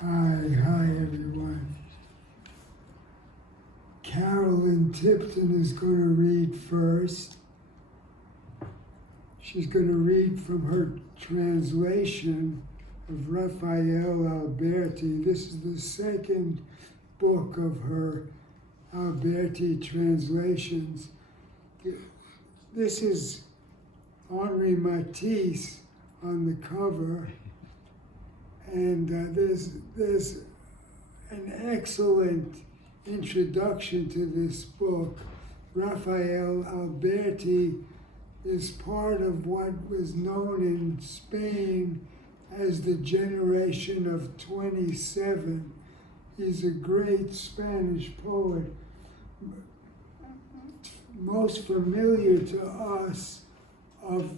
Hi everyone. Carolyn Tipton is going to read first. She's going to read from her translation of Rafael Alberti. This is the second book of her Alberti translations. This is Henri Matisse on the cover. And there's an excellent introduction to this book. Rafael Alberti is part of what was known in Spain as the generation of 27. He's a great Spanish poet. Most familiar to us of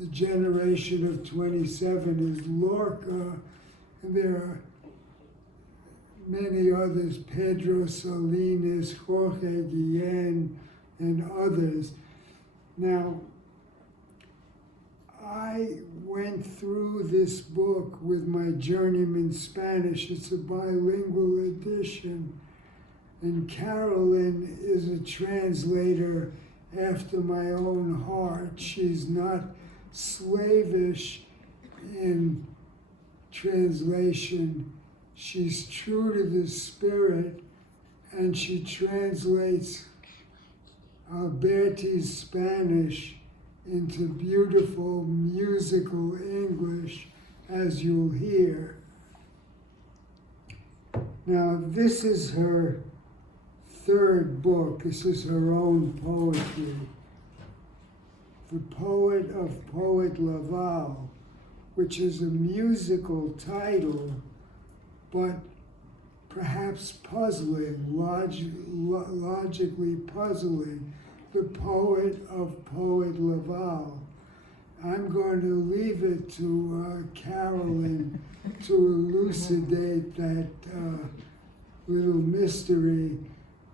the generation of 27 is Lorca, and there are many others, Pedro Salinas, Jorge Guillen, and others. Now, I went through this book with my journeyman Spanish. It's a bilingual edition, and Carolyn is a translator after my own heart. She's not slavish in translation. She's true to the spirit, and she translates Alberti's Spanish into beautiful musical English, as you'll hear. Now, this is her third book. This is her own poetry. The Poet of Poet Laval, which is a musical title, but perhaps puzzling, logically puzzling. The Poet of Poet Laval. I'm going to leave it to Carolyn to elucidate that little mystery,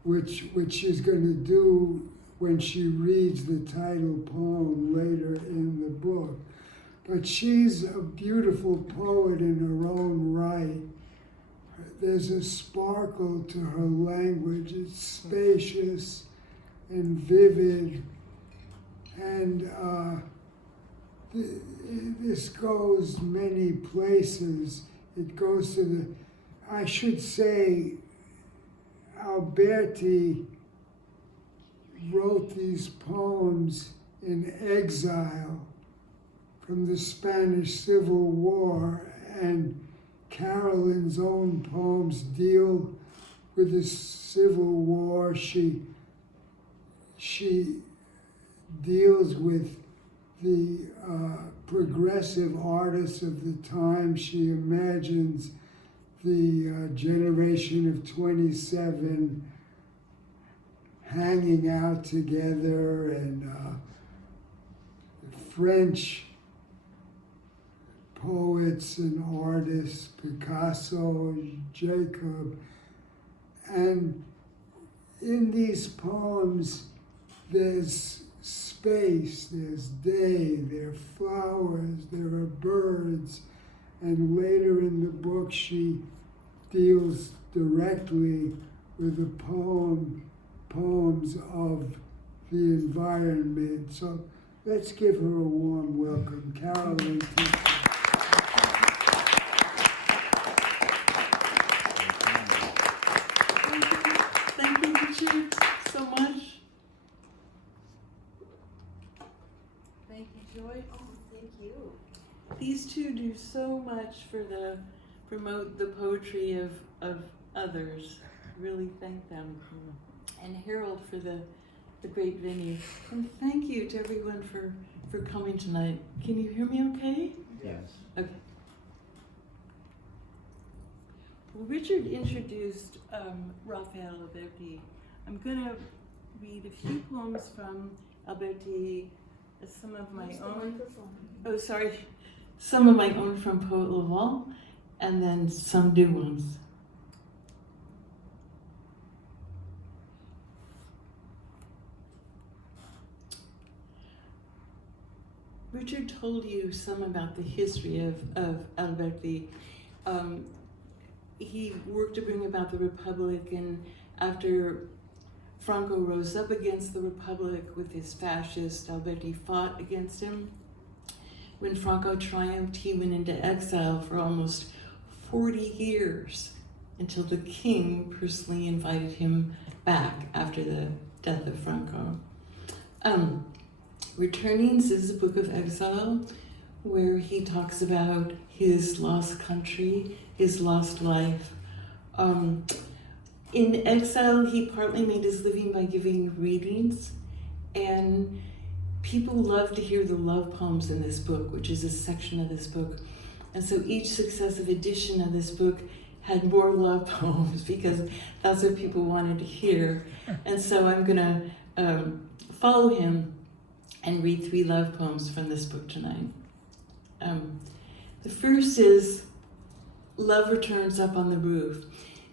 which she's going to do when she reads the title poem later in the book. But she's a beautiful poet in her own right. There's a sparkle to her language. It's spacious and vivid. And this goes many places. It goes to the, I should say, Alberti wrote these poems in exile from the Spanish Civil War, and Carolyn's own poems deal with the Civil War. She deals with the progressive artists of the time. She imagines the generation of 27 hanging out together, and French poets and artists, Picasso, Jacob. And in these poems, there's space, there's day, there are flowers, there are birds. And later in the book, she deals directly with the poems of the environment. So let's give her a warm welcome. Carolyn Tipton. Thank you, Richard, so much. Thank you, Joy. Oh, thank you. These two do so much for promote the poetry of others. Really thank them. And Harold for the great venue. And thank you to everyone for coming tonight. Can you hear me okay? Yes. Okay. Well, Richard introduced Rafael Alberti. I'm going to read a few poems from Alberti, some of my own. Oh, sorry. Some of my own from Poet Laval, and then some new ones. Richard told you some about the history of Alberti, he worked to bring about the Republic, and after Franco rose up against the Republic with his fascist, Alberti fought against him. When Franco triumphed, he went into exile for almost 40 years until the king personally invited him back after the death of Franco. Returnings is a book of exile where he talks about his lost country, his lost life. In exile, he partly made his living by giving readings, and people love to hear the love poems in this book, which is a section of this book. And so each successive edition of this book had more love poems because that's what people wanted to hear. And so I'm gonna follow him and read 3 love poems from this book tonight. The first is Love Returns Up on the Roof.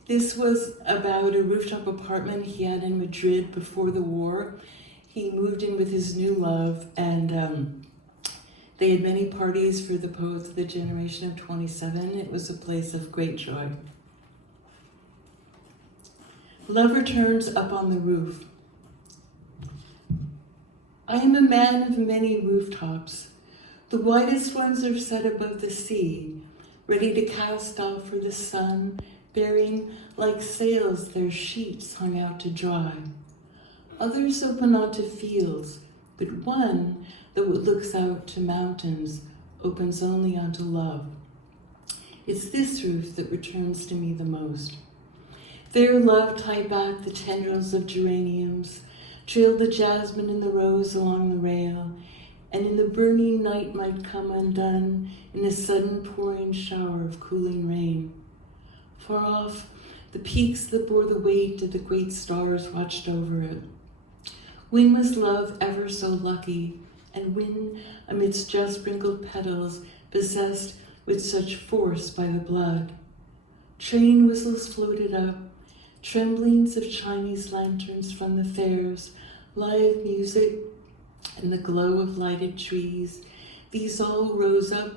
This was about a rooftop apartment he had in Madrid before the war. He moved in with his new love, and they had many parties for the poets of the generation of 27. It was a place of great joy. Love Returns Up on the Roof. I am a man of many rooftops. The widest ones are set above the sea, ready to cast off for the sun, bearing like sails their sheets hung out to dry. Others open onto fields, but one, though it looks out to mountains, opens only onto love. It's this roof that returns to me the most. There love tied back the tendrils of geraniums, trailed the jasmine and the rose along the rail, and in the burning night might come undone in a sudden pouring shower of cooling rain. Far off, the peaks that bore the weight of the great stars watched over it. When was love ever so lucky, and when, amidst just sprinkled petals, possessed with such force by the blood? Train whistles floated up, tremblings of Chinese lanterns from the fairs, live music, and the glow of lighted trees. These all rose up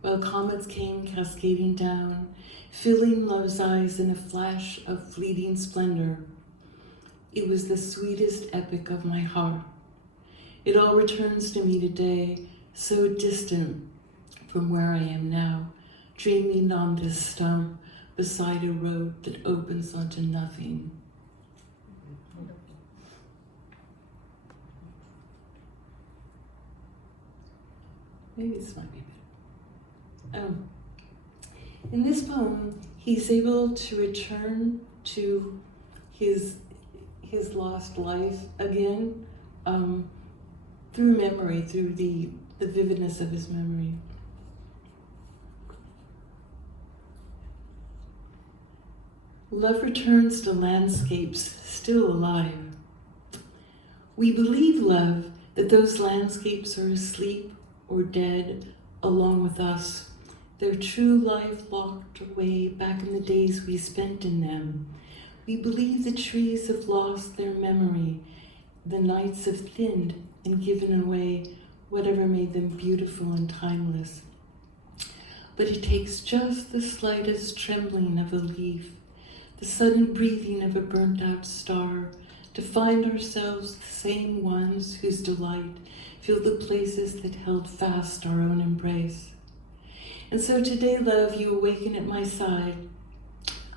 while comets came cascading down, filling love's eyes in a flash of fleeting splendor. It was the sweetest epic of my heart. It all returns to me today, so distant from where I am now, dreaming on this stump beside a road that opens onto nothing. Maybe this might be better. In this poem, he's able to return to his lost life again through memory, through the vividness of his memory. Love returns to landscapes still alive. We believe, love, that those landscapes are asleep or dead along with us, their true life locked away back in the days we spent in them. We believe the trees have lost their memory, the nights have thinned and given away whatever made them beautiful and timeless. But it takes just the slightest trembling of a leaf, the sudden breathing of a burnt-out star, to find ourselves the same ones whose delight filled the places that held fast our own embrace. And so today, love, you awaken at my side,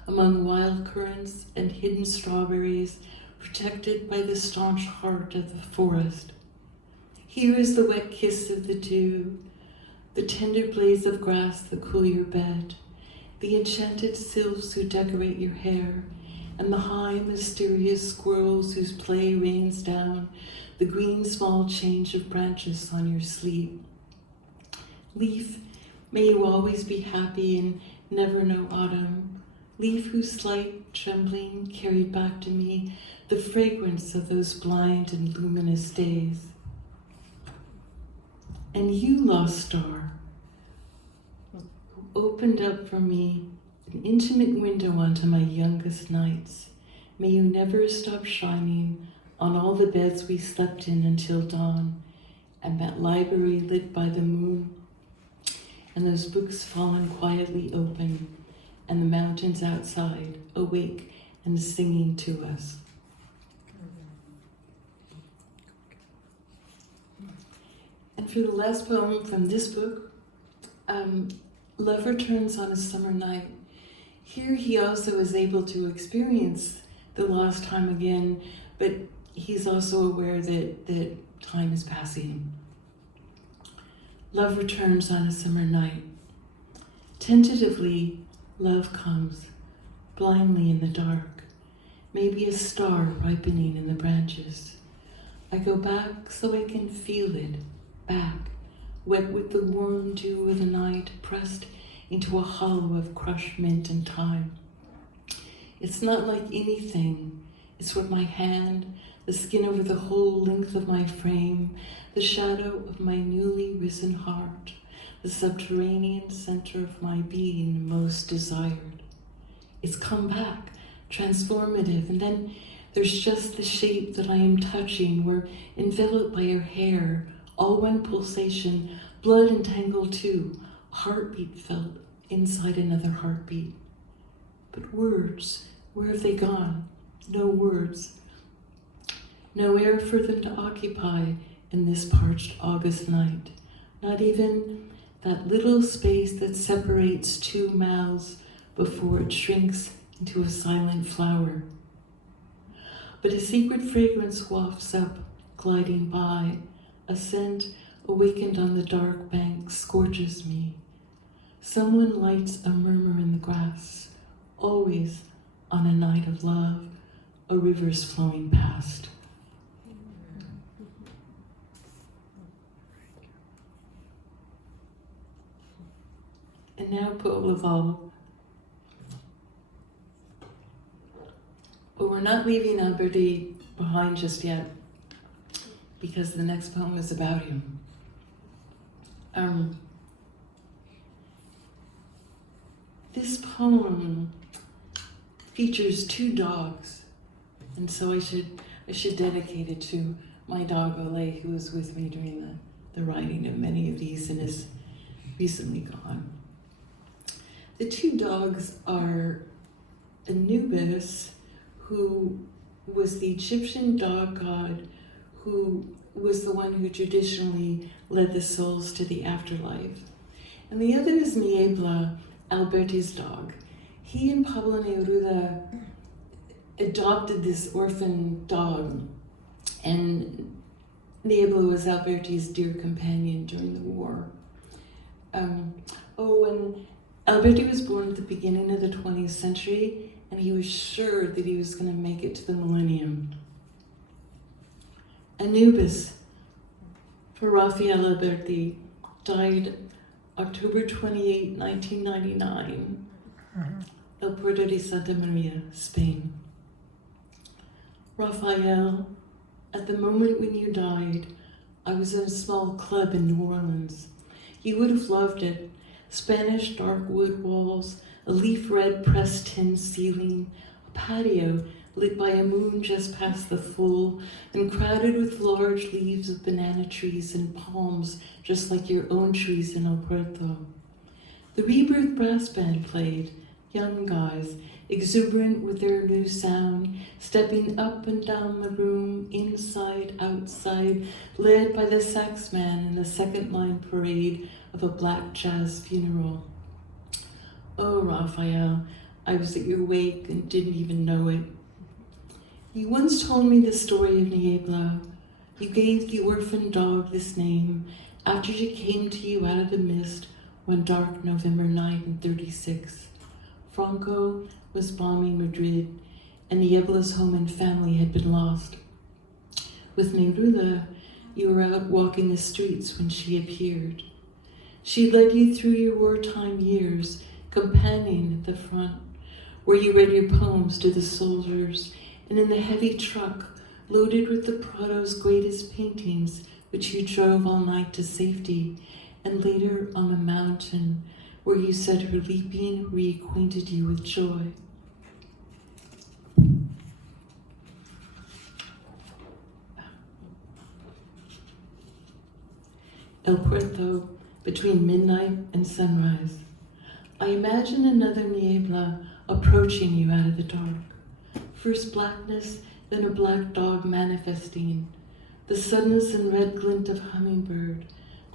among wild currants and hidden strawberries, protected by the staunch heart of the forest. Here is the wet kiss of the dew, the tender blades of grass that cool your bed, the enchanted sylphs who decorate your hair, and the high, mysterious squirrels whose play rains down the green small change of branches on your sleep. Leaf, may you always be happy and never know autumn. Leaf whose slight trembling carried back to me the fragrance of those blind and luminous days. And you, lost star, who opened up for me an intimate window onto my youngest nights, may you never stop shining on all the beds we slept in until dawn, and that library lit by the moon, and those books fallen quietly open chickens outside, awake and singing to us. And for the last poem from this book, Love Returns on a Summer Night. Here he also is able to experience the lost time again, but he's also aware that time is passing. Love returns on a summer night. Tentatively, love comes, blindly in the dark, maybe a star ripening in the branches. I go back so I can feel it, back, wet with the warm dew of the night, pressed into a hollow of crushed mint and time. It's not like anything. It's what my hand, the skin over the whole length of my frame, the shadow of my newly risen heart, the subterranean center of my being most desired. It's come back, transformative, and then there's just the shape that I am touching. We're enveloped by her hair, all one pulsation, blood entangled too, a heartbeat felt inside another heartbeat. But words, where have they gone? No words. No air for them to occupy in this parched August night. Not even that little space that separates two mouths before it shrinks into a silent flower. But a secret fragrance wafts up, gliding by. A scent awakened on the dark bank scorches me. Someone lights a murmur in the grass, always on a night of love, a river's flowing past. And now Poet Laval. But we're not leaving Alberti behind just yet, because the next poem is about him. This poem features two dogs, and so I should dedicate it to my dog Ole, who was with me during the writing of many of these and is recently gone. The two dogs are Anubis, who was the Egyptian dog god who was the one who traditionally led the souls to the afterlife. And the other is Niebla, Alberti's dog. He and Pablo Neruda adopted this orphan dog, and Niebla was Alberti's dear companion during the war. And Alberti was born at the beginning of the 20th century, and he was sure that he was going to make it to the millennium. Anubis, for Rafael Alberti, died October 28, 1999, El Puerto de Santa Maria, Spain. Rafael, at the moment when you died, I was in a small club in New Orleans. You would have loved it. Spanish dark wood walls, a leaf red pressed tin ceiling, a patio lit by a moon just past the full, and crowded with large leaves of banana trees and palms, just like your own trees in El Puerto. The Rebirth brass band played, young guys, exuberant with their new sound, stepping up and down the room, inside, outside, led by the sax man in the second line parade of a black jazz funeral. Oh, Raphael, I was at your wake and didn't even know it. You once told me the story of Niebla. You gave the orphan dog this name after she came to you out of the mist one dark November night in '36. Franco was bombing Madrid, and Niebla's home and family had been lost. With Neruda, you were out walking the streets when she appeared. She led you through your wartime years, companion at the front, where you read your poems to the soldiers, and in the heavy truck, loaded with the Prado's greatest paintings, which you drove all night to safety, and later on the mountain, where you said her leaping reacquainted you with joy. El Puerto, between midnight and sunrise. I imagine another Niebla approaching you out of the dark. First blackness, then a black dog manifesting. The suddenness and red glint of hummingbird.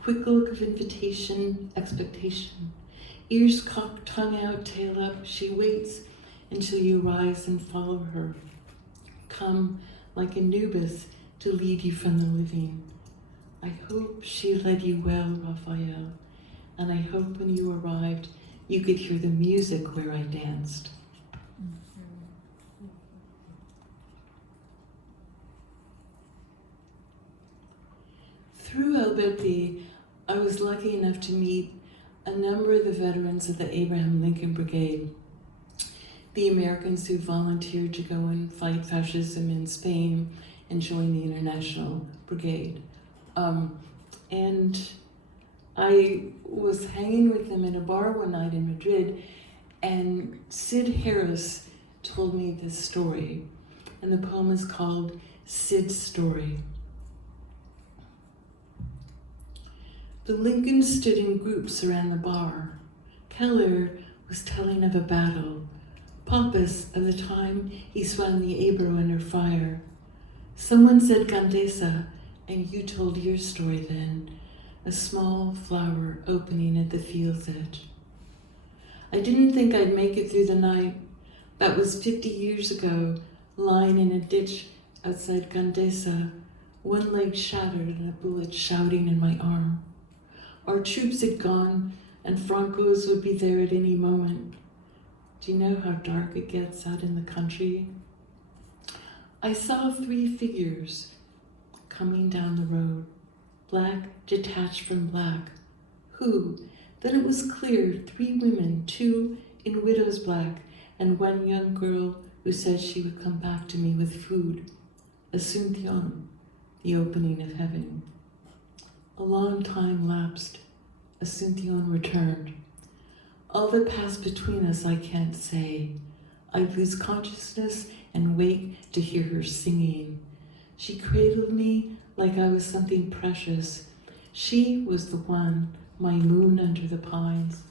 Quick look of invitation, expectation. Ears cocked, tongue out, tail up. She waits until you rise and follow her. Come like Anubis to lead you from the living. I hope she led you well, Raphael, and I hope when you arrived you could hear the music where I danced. Through Alberti, I was lucky enough to meet a number of the veterans of the Abraham Lincoln Brigade, the Americans who volunteered to go and fight fascism in Spain and join the International Brigade. And I was hanging with them in a bar one night in Madrid, and Sid Harris told me this story, and the poem is called Sid's Story. The Lincolns stood in groups around the bar. Keller was telling of a battle. Pompous of the time he swung the Ebro under fire. Someone said Gandesa, and you told your story then, a small flower opening at the field's edge. I didn't think I'd make it through the night. That was 50 years ago, lying in a ditch outside Gandesa, one leg shattered and a bullet shouting in my arm. Our troops had gone, and Franco's would be there at any moment. Do you know how dark it gets out in the country? I saw 3 figures coming down the road, black detached from black. Who? Then it was clear, 3 women, 2 in widow's black, and 1 young girl who said she would come back to me with food. Asunción, the opening of heaven. A long time lapsed. Asunción returned. All that passed between us I can't say. I lose consciousness and wake to hear her singing. She cradled me like I was something precious. She was the one, my moon under the pines.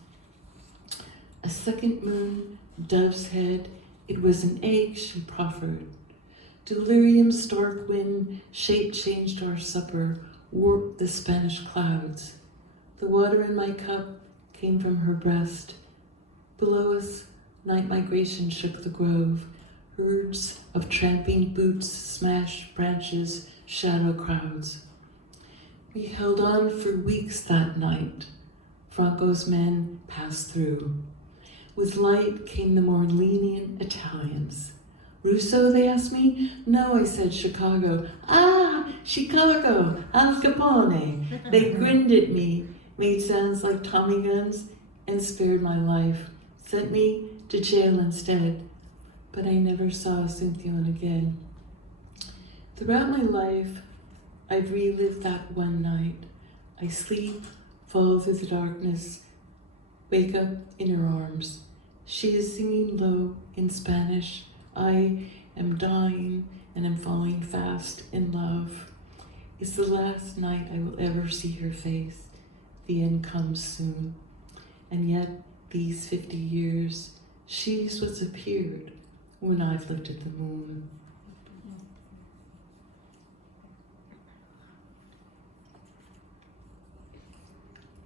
A second moon, dove's head, it was an egg she proffered. Delirium, stark wind, shape changed our supper, warped the Spanish clouds. The water in my cup came from her breast. Below us, night migration shook the grove. Herds of tramping boots, smashed branches, shadow crowds. We held on for weeks that night. Franco's men passed through. With light came the more lenient Italians. Russo, they asked me? No, I said Chicago. Ah, Chicago, Al Capone. They grinned at me, made sounds like Tommy guns, and spared my life. Sent me to jail instead. But I never saw Asunción again. Throughout my life, I've relived that one night. I sleep, fall through the darkness, wake up in her arms. She is singing low in Spanish. I am dying and am falling fast in love. It's the last night I will ever see her face. The end comes soon. And yet, these 50 years, she's what's appeared when I've looked at the moon.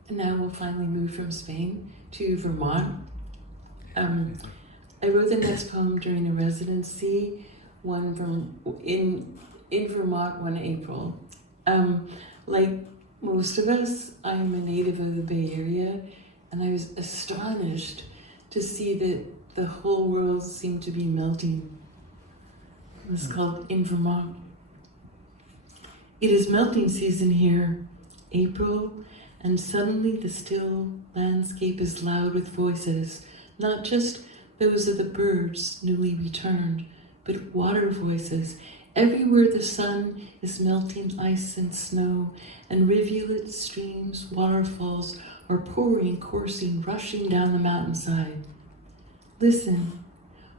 And now we'll finally move from Spain to Vermont. I wrote the next poem during a residency, one in Vermont one April. Like most of us, I'm a native of the Bay Area, and I was astonished to see that the whole world seemed to be melting. It was called In Vermont. It is melting season here, April, and suddenly the still landscape is loud with voices, not just those of the birds newly returned, but water voices. Everywhere the sun is melting ice and snow, and rivulets, streams, waterfalls are pouring, coursing, rushing down the mountainside. Listen,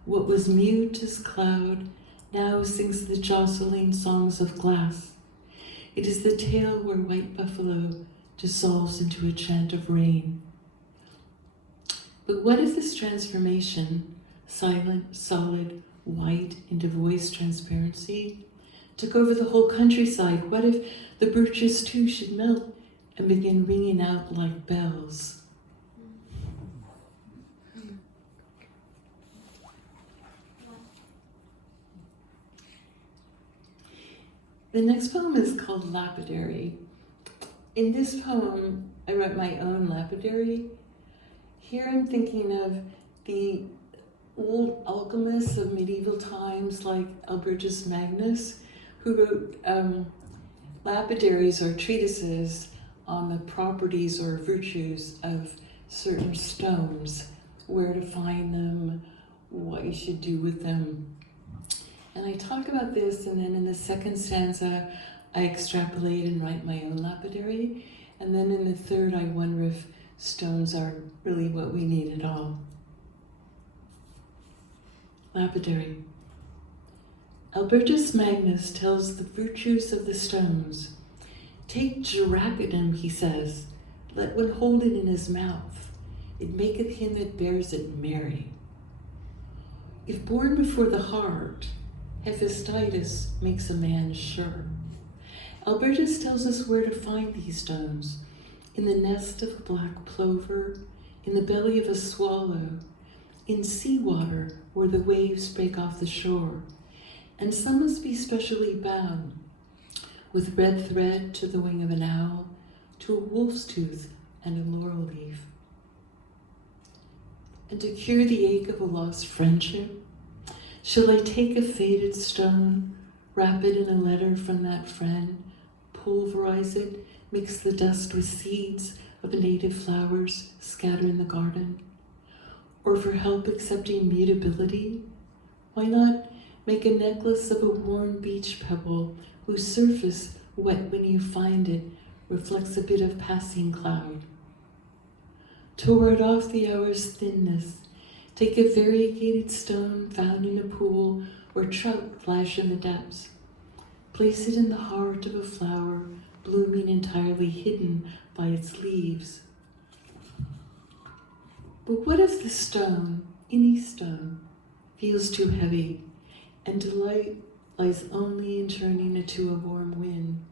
what was mute as cloud now sings the jostling songs of glass. It is the tale where white buffalo dissolves into a chant of rain. But what if this transformation silent, solid, white into voice transparency, took over the whole countryside. What if the birches too should melt and begin ringing out like bells? The next poem is called Lapidary. In this poem, I wrote my own lapidary. Here I'm thinking of the old alchemists of medieval times like Albertus Magnus, who wrote lapidaries or treatises on the properties or virtues of certain stones, where to find them, what you should do with them. And I talk about this, and then in the second stanza, I extrapolate and write my own lapidary. And then in the third, I wonder if stones are really what we need at all. Lapidary. Albertus Magnus tells the virtues of the stones. Take geracodum, he says, let one hold it in his mouth. It maketh him that bears it merry. If born before the heart, Hephaestus makes a man sure. Albertus tells us where to find these stones. In the nest of a black plover, in the belly of a swallow, in seawater where the waves break off the shore. And some must be specially bound, with red thread to the wing of an owl, to a wolf's tooth and a laurel leaf. And to cure the ache of a lost friendship, shall I take a faded stone, wrap it in a letter from that friend, pulverize it, mix the dust with seeds of native flowers, scatter in the garden? Or for help accepting mutability, why not make a necklace of a worn beach pebble whose surface, wet when you find it, reflects a bit of passing cloud? To ward off the hour's thinness, take a variegated stone found in a pool where trout flash in the depths. Place it in the heart of a flower blooming entirely hidden by its leaves. But what if the stone, any stone, feels too heavy, and delight lies only in turning it to a warm wind?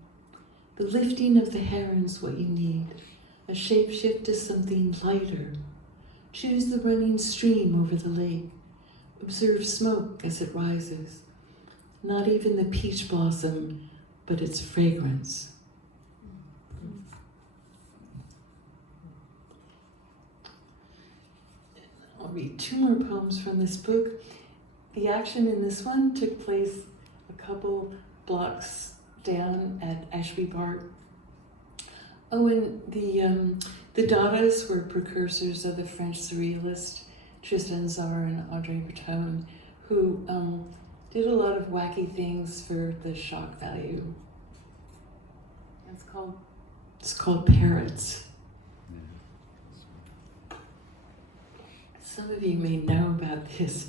The lifting of the heron's what you need, a shapeshift to something lighter. Choose the running stream over the lake. Observe smoke as it rises. Not even the peach blossom, but its fragrance. I'll read two more poems from this book. The action in this one took place a couple blocks down at Ashby Park. Oh, and the Dadaists were precursors of the French surrealists, Tristan Tzar and Audrey Breton, who did a lot of wacky things for the shock value. It's called Parrots. Some of you may know about this.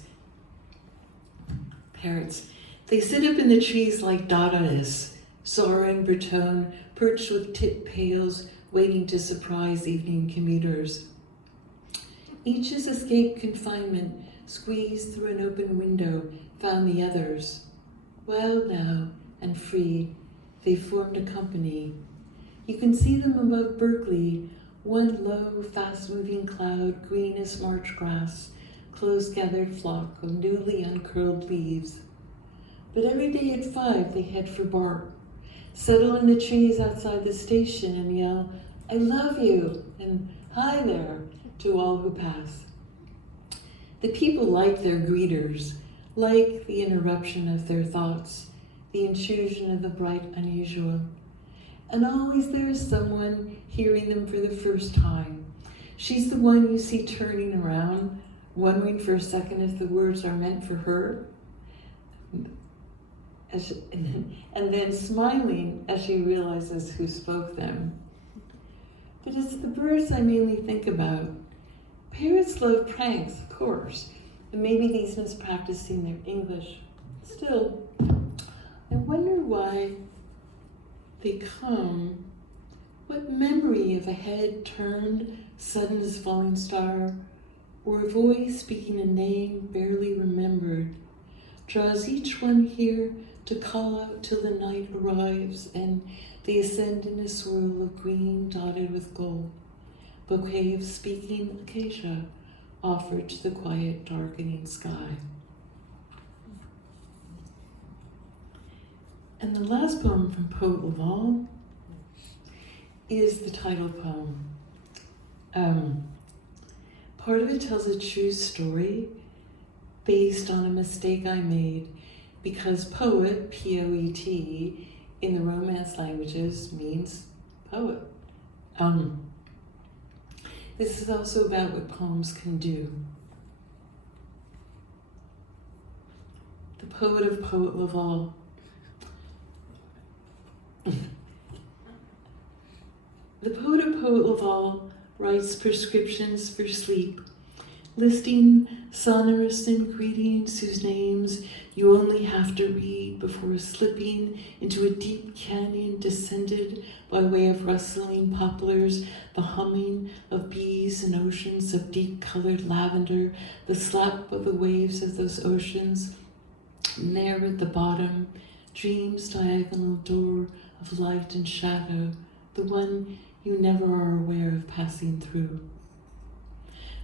Parrots. They sit up in the trees like Dadaists, Tzar and Breton, perched with tip pails, waiting to surprise evening commuters. Each has escaped confinement, squeezed through an open window, found the others. Wild now and free, they formed a company. You can see them above Berkeley, one low, fast-moving cloud, green as March grass, close-gathered flock of newly uncurled leaves. But every day at 5 they head for bark, settle in the trees outside the station and yell, "I love you," and "Hi there," to all who pass. The people like their greeters, like the interruption of their thoughts, the intrusion of the bright unusual. And always there is someone hearing them for the first time. She's the one you see turning around, wondering for a second if the words are meant for her, and then smiling as she realizes who spoke them. But it's the birds I mainly think about. Parrots love pranks, of course, and maybe these miss practicing their English. Still, I wonder why they come. What memory of a head turned, sudden as falling star, or a voice speaking a name barely remembered, draws each one here to call out till the night arrives and they ascend in a swirl of green dotted with gold, bouquet of speaking acacia offered to the quiet darkening sky. And the last poem from Poet Laval is the title poem. Part of it tells a true story based on a mistake I made because poet, P-O-E-T, in the Romance languages means poet. This is also about what poems can do. The Poet of Poet Laval. The Poet of Poet Laval writes prescriptions for sleep, listing sonorous ingredients whose names you only have to read before slipping into a deep canyon descended by way of rustling poplars, the humming of bees and oceans of deep-colored lavender, the slap of the waves of those oceans, and there at the bottom, dream's diagonal door of light and shadow, the one you never are aware of passing through.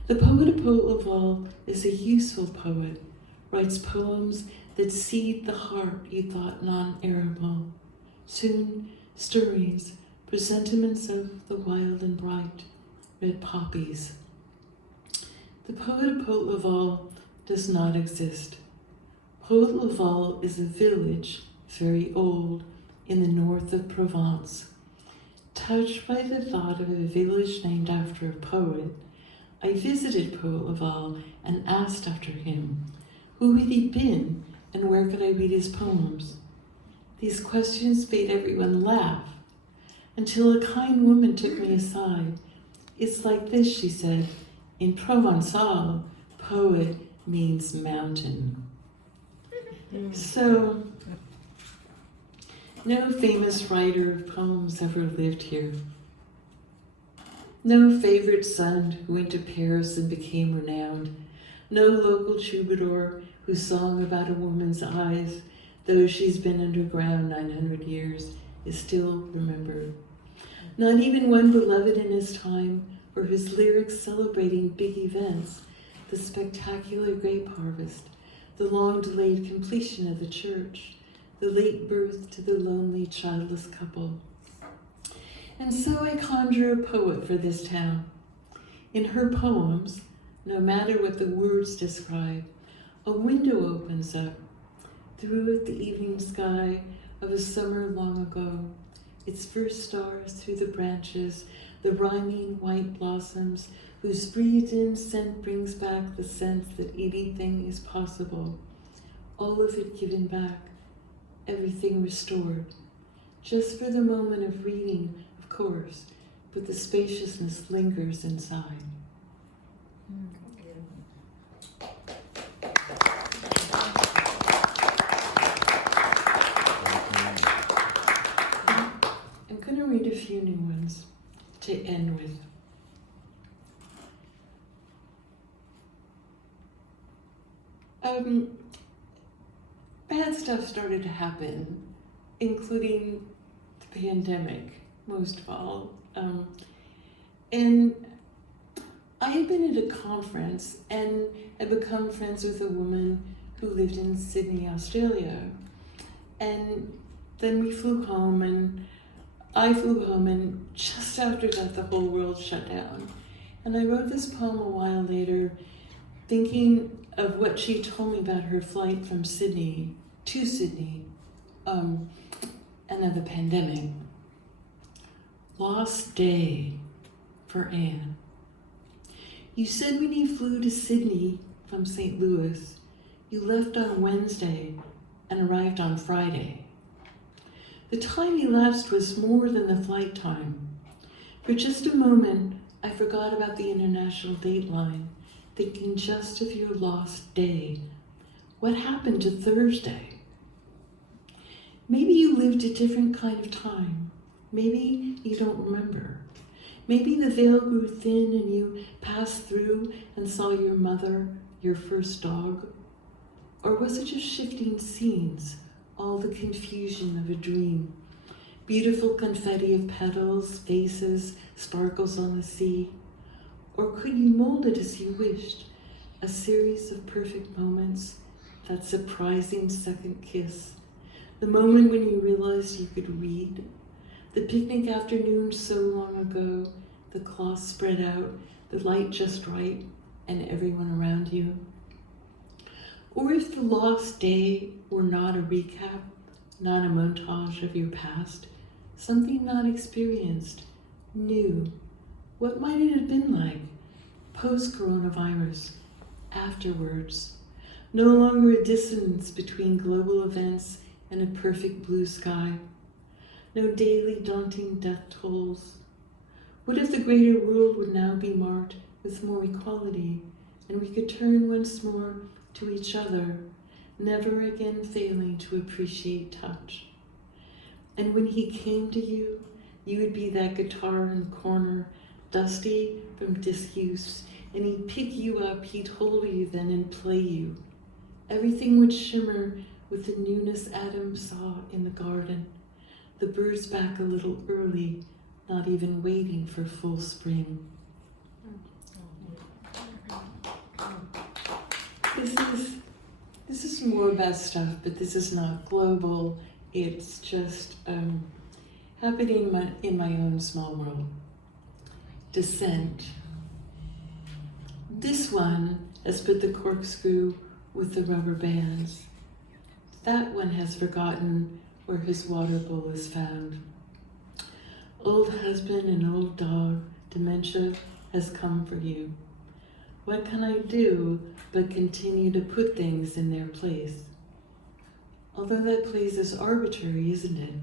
The Poet of Poet Laval is a useful poet, writes poems that seed the heart you thought non-arable. Soon, stirrings, presentiments of the wild and bright, red poppies. The Poet of Poet Laval does not exist. Poet Laval is a village, very old, in the north of Provence. Touched by the thought of a village named after a poet, I visited Poet Laval and asked after him. Who had he been, and where could I read his poems? These questions made everyone laugh, until a kind woman took me aside. It's like this, she said. In Provençal, poet means mountain. So, no famous writer of poems ever lived here. No favorite son who went to Paris and became renowned. No local troubadour who sang about a woman's eyes, though she's been underground 900 years, is still remembered. Not even one beloved in his time, or his lyrics celebrating big events, the spectacular grape harvest, the long-delayed completion of the church, the late birth to the lonely childless couple. And so I conjure a poet for this town. In her poems, no matter what the words describe, a window opens up. Through it, the evening sky of a summer long ago, its first stars through the branches, the rhyming white blossoms, whose breathed-in scent brings back the sense that anything is possible. All of it given back, everything restored. Just for the moment of reading, of course, but the spaciousness lingers inside. I'm going to read a few new ones to end with. Bad stuff started to happen, including the pandemic, most of all. And I had been at a conference and had become friends with a woman who lived in Sydney, Australia. And then we flew home, and I flew home, and just after that, the whole world shut down. And I wrote this poem a while later, thinking of what she told me about her flight from Sydney to Sydney, and then the pandemic. Lost day for Anne. You said when you flew to Sydney from St. Louis, you left on Wednesday and arrived on Friday. The time elapsed was more than the flight time. For just a moment, I forgot about the international dateline, thinking just of your lost day. What happened to Thursday? Maybe you lived a different kind of time. Maybe you don't remember. Maybe the veil grew thin and you passed through and saw your mother, your first dog. Or was it just shifting scenes, all the confusion of a dream? Beautiful confetti of petals, faces, sparkles on the sea. Or could you mold it as you wished? A series of perfect moments, that surprising second kiss, the moment when you realized you could read, the picnic afternoon so long ago, the cloth spread out, the light just right, and everyone around you. Or if the lost day were not a recap, not a montage of your past, something not experienced, new, what might it have been like? Post-coronavirus, afterwards, no longer a dissonance between global events and a perfect blue sky, no daily daunting death tolls. What if the greater world would now be marked with more equality, and we could turn once more to each other, never again failing to appreciate touch? And when he came to you, you would be that guitar in the corner, dusty from disuse, and he'd pick you up, he'd hold you then and play you. Everything would shimmer with the newness Adam saw in the garden. The birds back a little early, not even waiting for full spring. This is more about stuff, but this is not global. It's just happening in my own small world. Descent. This one has put the corkscrew with the rubber bands. That one has forgotten where his water bowl is found. Old husband and old dog, dementia has come for you. What can I do but continue to put things in their place? Although that place is arbitrary, isn't it?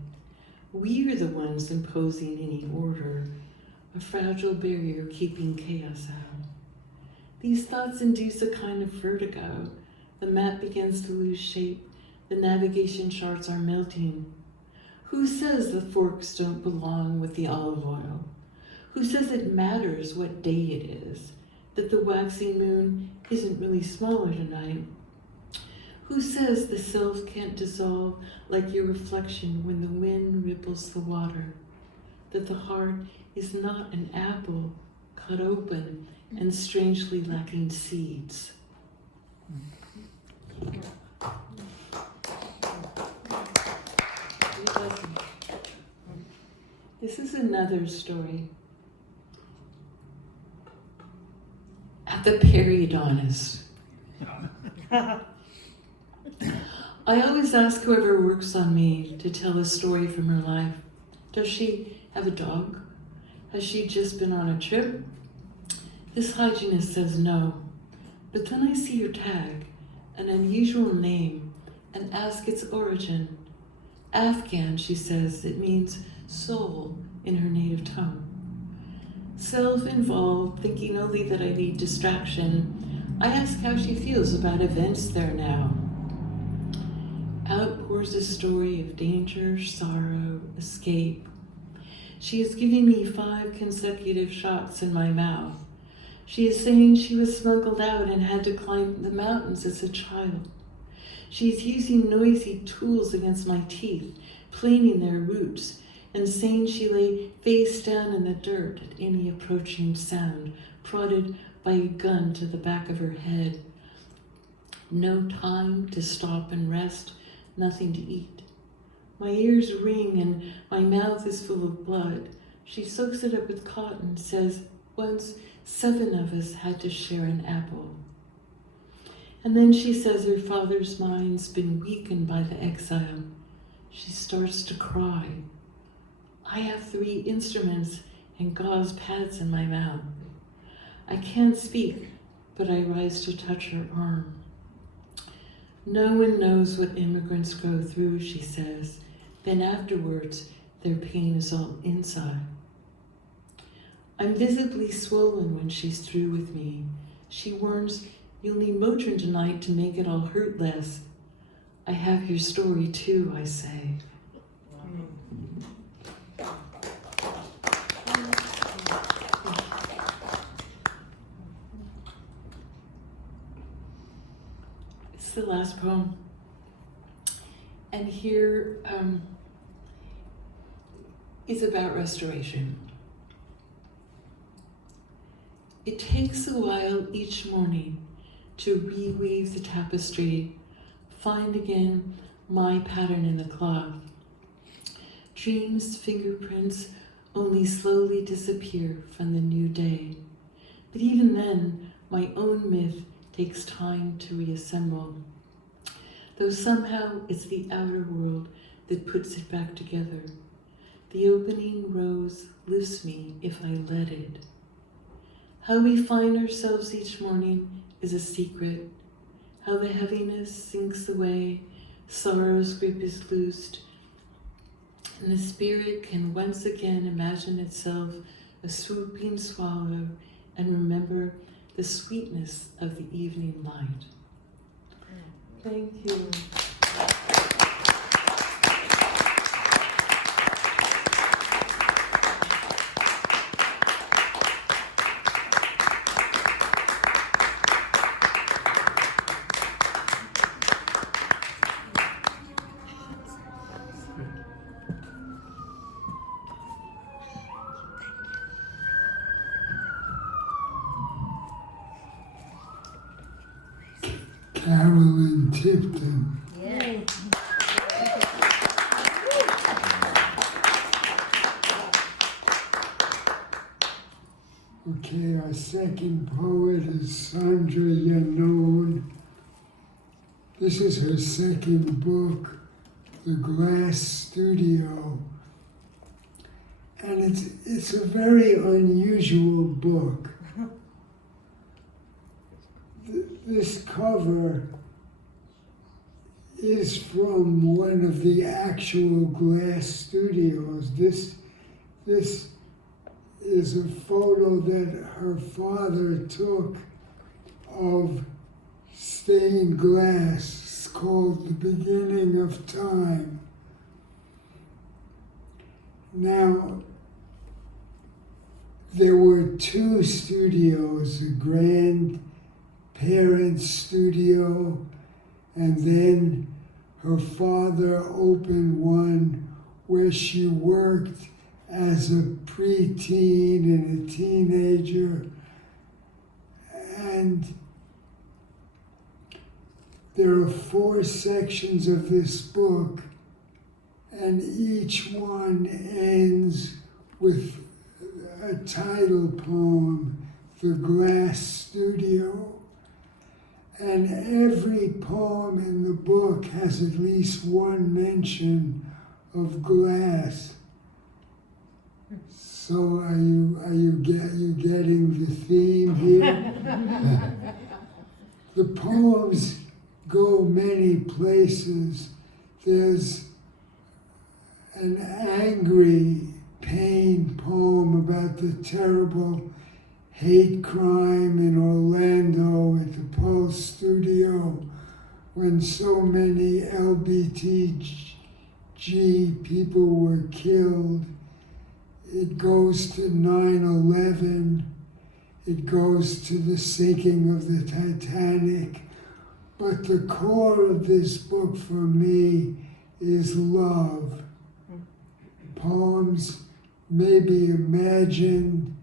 We are the ones imposing any order, a fragile barrier keeping chaos out. These thoughts induce a kind of vertigo. The map begins to lose shape. The navigation charts are melting. Who says the forks don't belong with the olive oil? Who says it matters what day it is? That the waxing moon isn't really smaller tonight? Who says the self can't dissolve like your reflection when the wind ripples the water? That the heart is not an apple cut open and strangely lacking seeds? This is another story. At the periodontist. I always ask whoever works on me to tell a story from her life. Does she have a dog? Has she just been on a trip? This hygienist says no. But then I see her tag, an unusual name, and ask its origin. Afghan, she says, it means soul in her native tongue. Self-involved, thinking only that I need distraction, I ask how she feels about events there now. Out pours a story of danger, sorrow, escape. She is giving me 5 consecutive shots in my mouth. She is saying she was smuggled out and had to climb the mountains as a child. She is using noisy tools against my teeth, planing their roots, and saying she lay face down in the dirt at any approaching sound, prodded by a gun to the back of her head. No time to stop and rest, nothing to eat. My ears ring and my mouth is full of blood. She soaks it up with cotton, says, once 7 of us had to share an apple. And then she says her father's mind's been weakened by the exile. She starts to cry. I have 3 instruments and gauze pads in my mouth. I can't speak, but I rise to touch her arm. No one knows what immigrants go through, she says. Then afterwards, their pain is all inside. I'm visibly swollen when she's through with me. She warns, you'll need Motrin tonight to make it all hurt less. I have your story too, I say. It's the last poem. And here is about restoration. It takes a while each morning to reweave the tapestry, find again my pattern in the cloth. Dreams' fingerprints only slowly disappear from the new day. But even then, my own myth takes time to reassemble. Though somehow it's the outer world that puts it back together. The opening rose lifts me if I let it. How we find ourselves each morning is a secret. How the heaviness sinks away, sorrow's grip is loosed, and the spirit can once again imagine itself a swooping swallow and remember the sweetness of the evening light. Thank you. Carolyn Tipton. Yay. Okay, our second poet is Sandra Yannone. This is her second book, The Glass Studio. And it's a very unusual book. This cover is from one of the actual glass studios. This is a photo that her father took of stained glass. It's called The Beginning of Time. Now, there were two studios, a grandparents' studio, and then her father opened one where she worked as a preteen and a teenager. And there are 4 sections of this book, and each one ends with a title poem, The Glass Studio. And every poem in the book has at least one mention of glass. So are you getting the theme here? The poems go many places. There's an angry pain poem about the terrible hate crime in Orlando at the Pulse studio when so many LBTG people were killed. It goes to 9/11. It goes to the sinking of the Titanic. But the core of this book for me is love. Poems maybe imagined,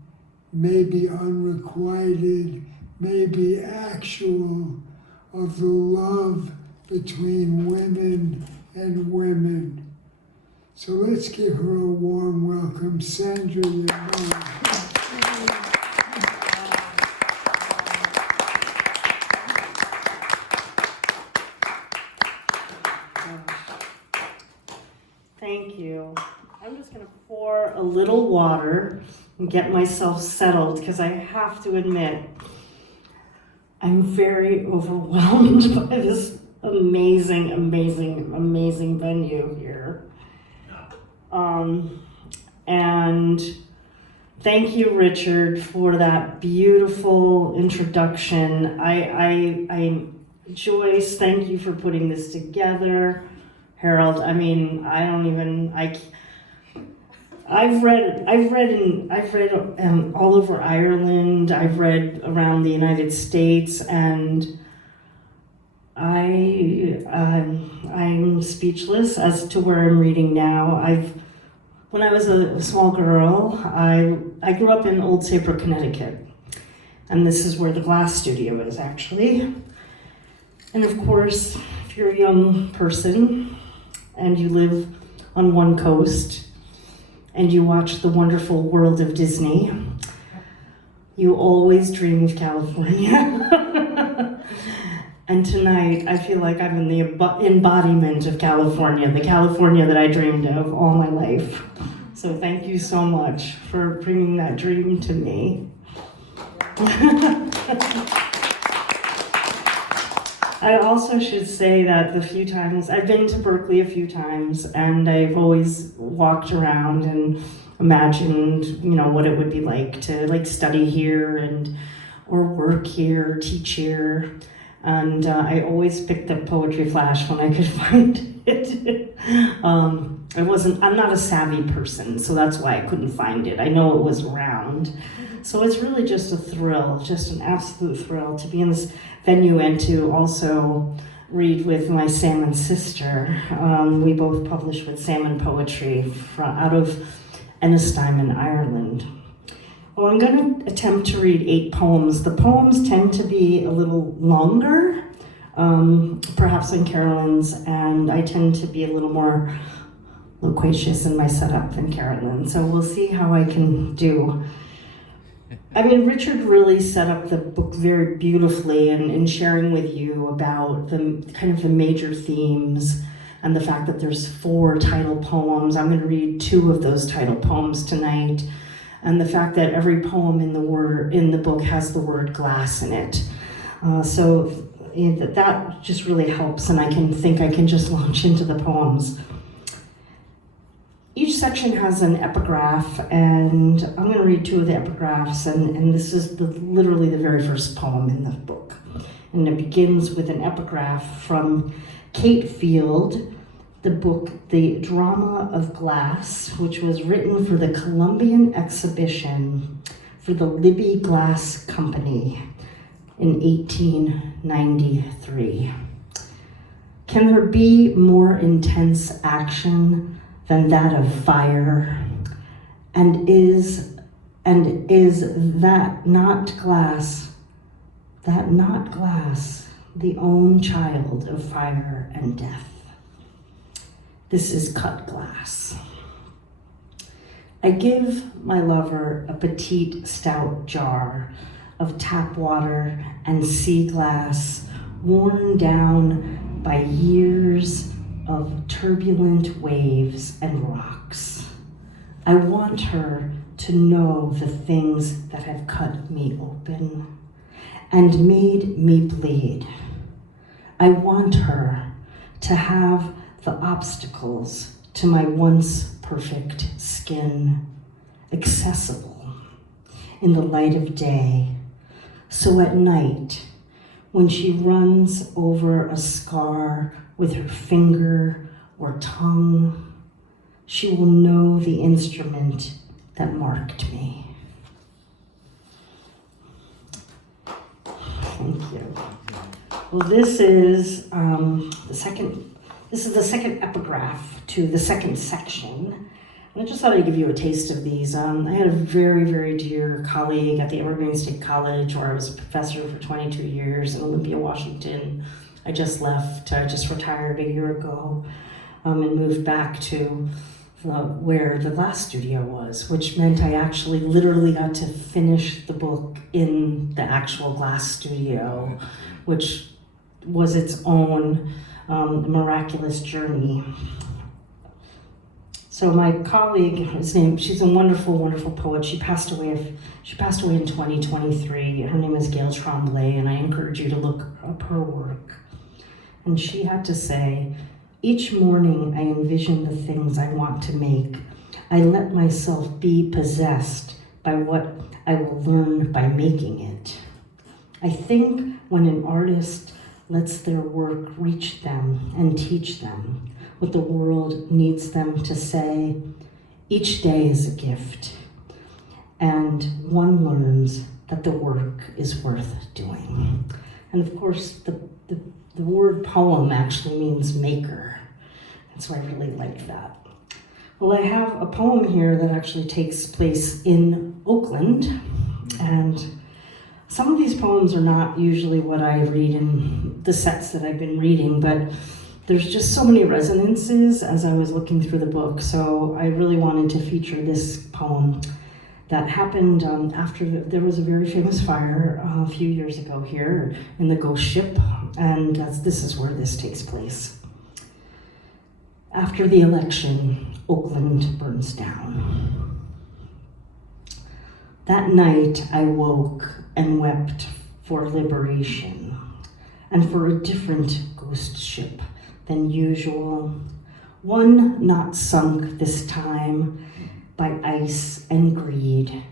maybe unrequited, maybe actual, of the love between women and women. So let's give her a warm welcome, Sandra Yannone. Thank you. I'm just going to pour a little water and get myself settled because I have to admit I'm very overwhelmed by this amazing, amazing, amazing venue here. And thank you, Richard, for that beautiful introduction. Joyce, thank you for putting this together. Harold, I mean, I've read all over Ireland. I've read around the United States, and I'm speechless as to where I'm reading now. When I was a small girl, I grew up in Old Saybrook, Connecticut, and this is where the Glass Studio is actually. And of course, if you're a young person and you live on one coast and you watch the wonderful world of Disney, you always dream of California. And tonight, I feel like I'm in the embodiment of California, the California that I dreamed of all my life. So thank you so much for bringing that dream to me. I also should say that the few times, I've been to Berkeley a few times, and I've always walked around and imagined, what it would be like to study here or work here, teach here. And I always picked up Poetry Flash when I could find it. I'm not a savvy person, so that's why I couldn't find it. I know it was around. So it's really just a thrill, just an absolute thrill to be in this venue and to also read with my Salmon sister. We both publish with Salmon Poetry out of Ennisheim in Ireland. Well, I'm going to attempt to read 8 poems. The poems tend to be a little longer, perhaps than Carolyn's, and I tend to be a little more loquacious in my setup than Carolyn. So we'll see how I can do. I mean, Richard really set up the book very beautifully in sharing with you about the kind of the major themes and the fact that there's 4 title poems. I'm going to read 2 of those title poems tonight. And the fact that every poem in the book has the word glass in it. So that just really helps, and I can just launch into the poems. Each section has an epigraph, and I'm going to read 2 of the epigraphs, and this is literally the very first poem in the book. And it begins with an epigraph from Kate Field, the book, The Drama of Glass, which was written for the Columbian Exhibition for the Libby Glass Company in 1893. Can there be more intense action than that of fire? And is that not glass, the own child of fire and death? This is cut glass. I give my lover a petite stout jar of tap water and sea glass worn down by years of turbulent waves and rocks. I want her to know the things that have cut me open and made me bleed. I want her to have the obstacles to my once perfect skin accessible in the light of day, so at night, when she runs over a scar with her finger or tongue, she will know the instrument that marked me. Thank you. Well, this is the second epigraph to the second section. And I just thought I'd give you a taste of these. I had a very, very dear colleague at the Evergreen State College, where I was a professor for 22 years in Olympia, Washington. I just left, I just retired a year ago, and moved back to where the Glass Studio was, which meant I actually literally got to finish the book in the actual Glass Studio, which was its own miraculous journey. So my colleague, she's a wonderful, wonderful poet. She passed away in 2023. Her name is Gail Tremblay, and I encourage you to look up her work. And she had to say, each morning I envision the things I want to make. I let myself be possessed by what I will learn by making it. I think when an artist lets their work reach them and teach them what the world needs them to say, each day is a gift, and one learns that the work is worth doing. And of course, the the word poem actually means maker. And so I really like that. Well, I have a poem here that actually takes place in Oakland, and some of these poems are not usually what I read in the sets that I've been reading, but there's just so many resonances as I was looking through the book, so I really wanted to feature this poem that happened after there was a very famous fire a few years ago here in the Ghost Ship, and this is where this takes place. After the election, Oakland burns down. That night I woke and wept for liberation and for a different ghost ship than usual, one not sunk this time by ice and greed,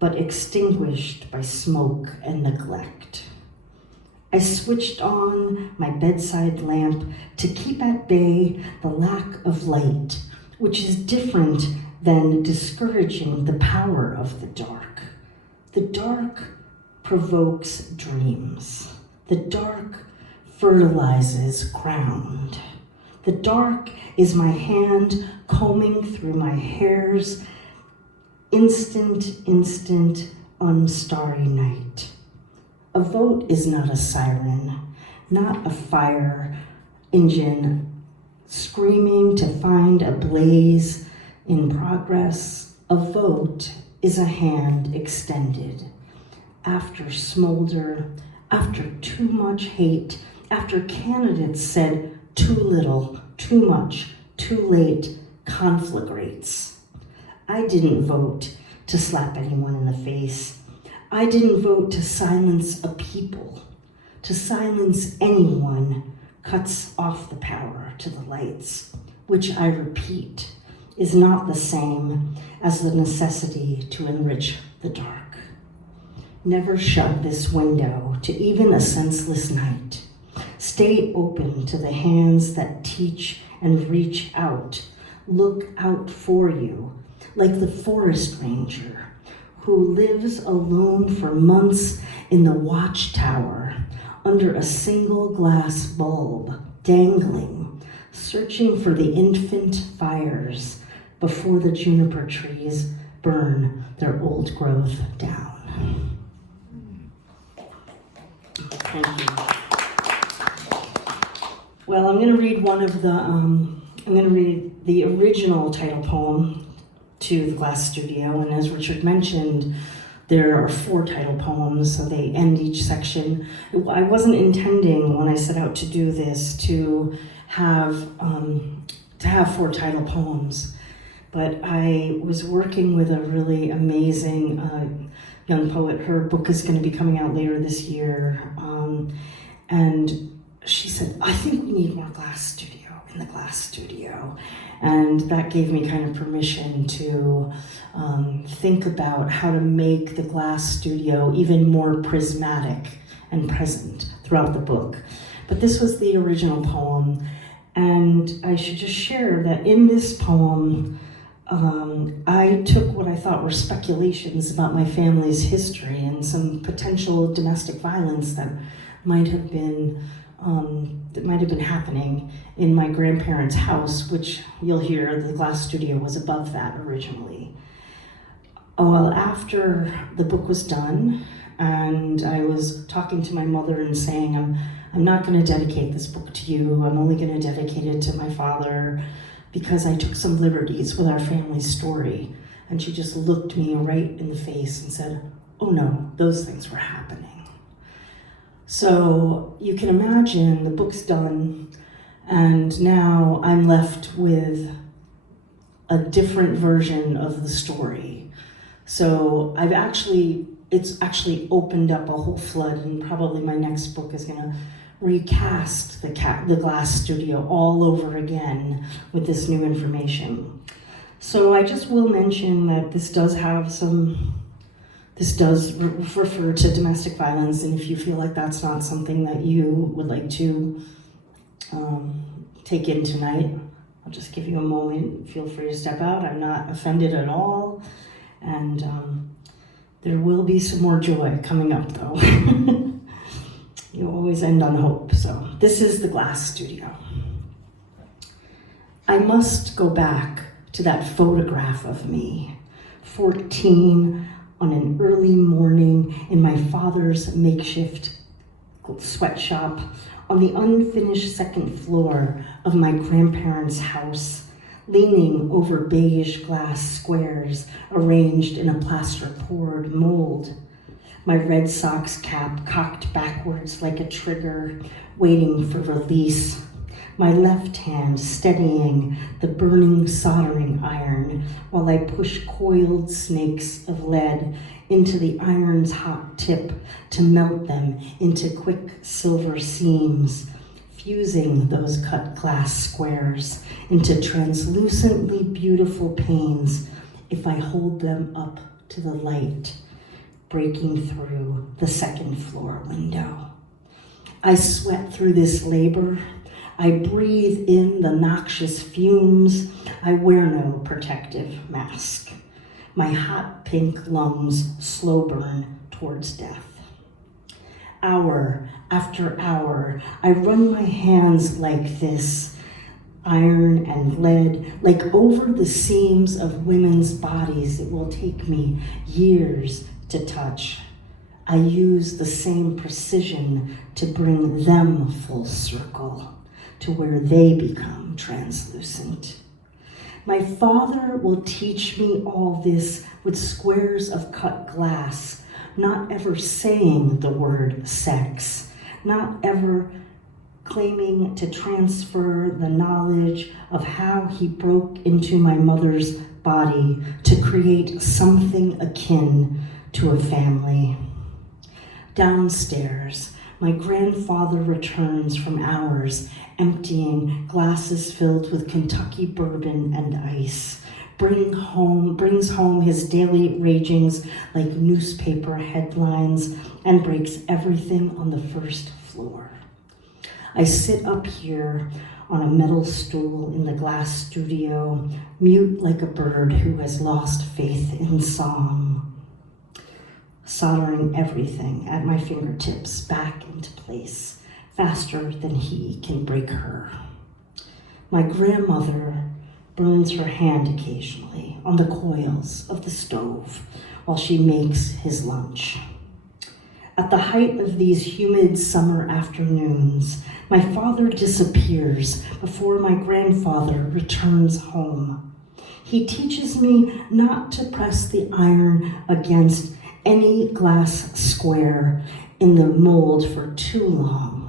but extinguished by smoke and neglect. I switched on my bedside lamp to keep at bay the lack of light, which is different than discouraging the power of the dark. The dark provokes dreams. The dark fertilizes ground. The dark is my hand combing through my hair's instant, unstarry night. A vote is not a siren, not a fire engine screaming to find a blaze in progress. A vote is a hand extended. After smolder, after too much hate, after candidates said too little, too much, too late, conflagrates. I didn't vote to slap anyone in the face. I didn't vote to silence a people. To silence anyone cuts off the power to the lights, which I repeat is not the same as the necessity to enrich the dark. Never shut this window to even a senseless night. Stay open to the hands that teach and reach out. Look out for you, like the forest ranger who lives alone for months in the watchtower under a single glass bulb, dangling, searching for the infant fires before the juniper trees burn their old growth down. Thank you. Well, I'm going to read the original title poem to the Glass Studio, and as Richard mentioned, there are 4 title poems, so they end each section. I wasn't intending when I set out to do this to have 4 title poems, but I was working with a really amazing young poet. Her book is going to be coming out later this year, and she said, I think we need more Glass Studio in the Glass Studio. And that gave me kind of permission to think about how to make the Glass Studio even more prismatic and present throughout the book. But this was the original poem, and I should just share that in this poem, I took what I thought were speculations about my family's history and some potential domestic violence that might have been happening in my grandparents' house, which you'll hear the Glass Studio was above that originally. Well, after the book was done, and I was talking to my mother and saying, I'm not going to dedicate this book to you. I'm only going to dedicate it to my father because I took some liberties with our family story. And she just looked me right in the face and said, oh no, those things were happening. So you can imagine the book's done, and now I'm left with a different version of the story. So it's actually opened up a whole flood, and probably my next book is gonna recast the Glass Studio all over again with this new information. So I just will mention that this does refer to domestic violence, and if you feel like that's not something that you would like to take in tonight, I'll just give you a moment. Feel free to step out. I'm not offended at all, and there will be some more joy coming up, though. You always end on hope. So this is the glass studio. I must go back to that photograph of me, 14, on an early morning in my father's makeshift sweatshop on the unfinished second floor of my grandparents' house, leaning over beige glass squares arranged in a plaster-poured mold. My Red Sox cap cocked backwards like a trigger, waiting for release. My left hand steadying the burning soldering iron while I push coiled snakes of lead into the iron's hot tip to melt them into quick silver seams, fusing those cut glass squares into translucently beautiful panes if I hold them up to the light, breaking through the second floor window. I sweat through this labor. I breathe in the noxious fumes. I wear no protective mask. My hot pink lungs slow burn towards death. Hour after hour, I run my hands like this, iron and lead, like over the seams of women's bodies it will take me years to touch. I use the same precision to bring them full circle to where they become translucent. My father will teach me all this with squares of cut glass, not ever saying the word sex, not ever claiming to transfer the knowledge of how he broke into my mother's body to create something akin to a family. Downstairs, my grandfather returns from hours emptying glasses filled with Kentucky bourbon and ice, brings home his daily ragings like newspaper headlines, and breaks everything on the first floor. I sit up here on a metal stool in the glass studio, mute like a bird who has lost faith in song, soldering everything at my fingertips back into place, faster than he can break her. My grandmother burns her hand occasionally on the coils of the stove while she makes his lunch. At the height of these humid summer afternoons, my father disappears before my grandfather returns home. He teaches me not to press the iron against any glass square in the mold for too long.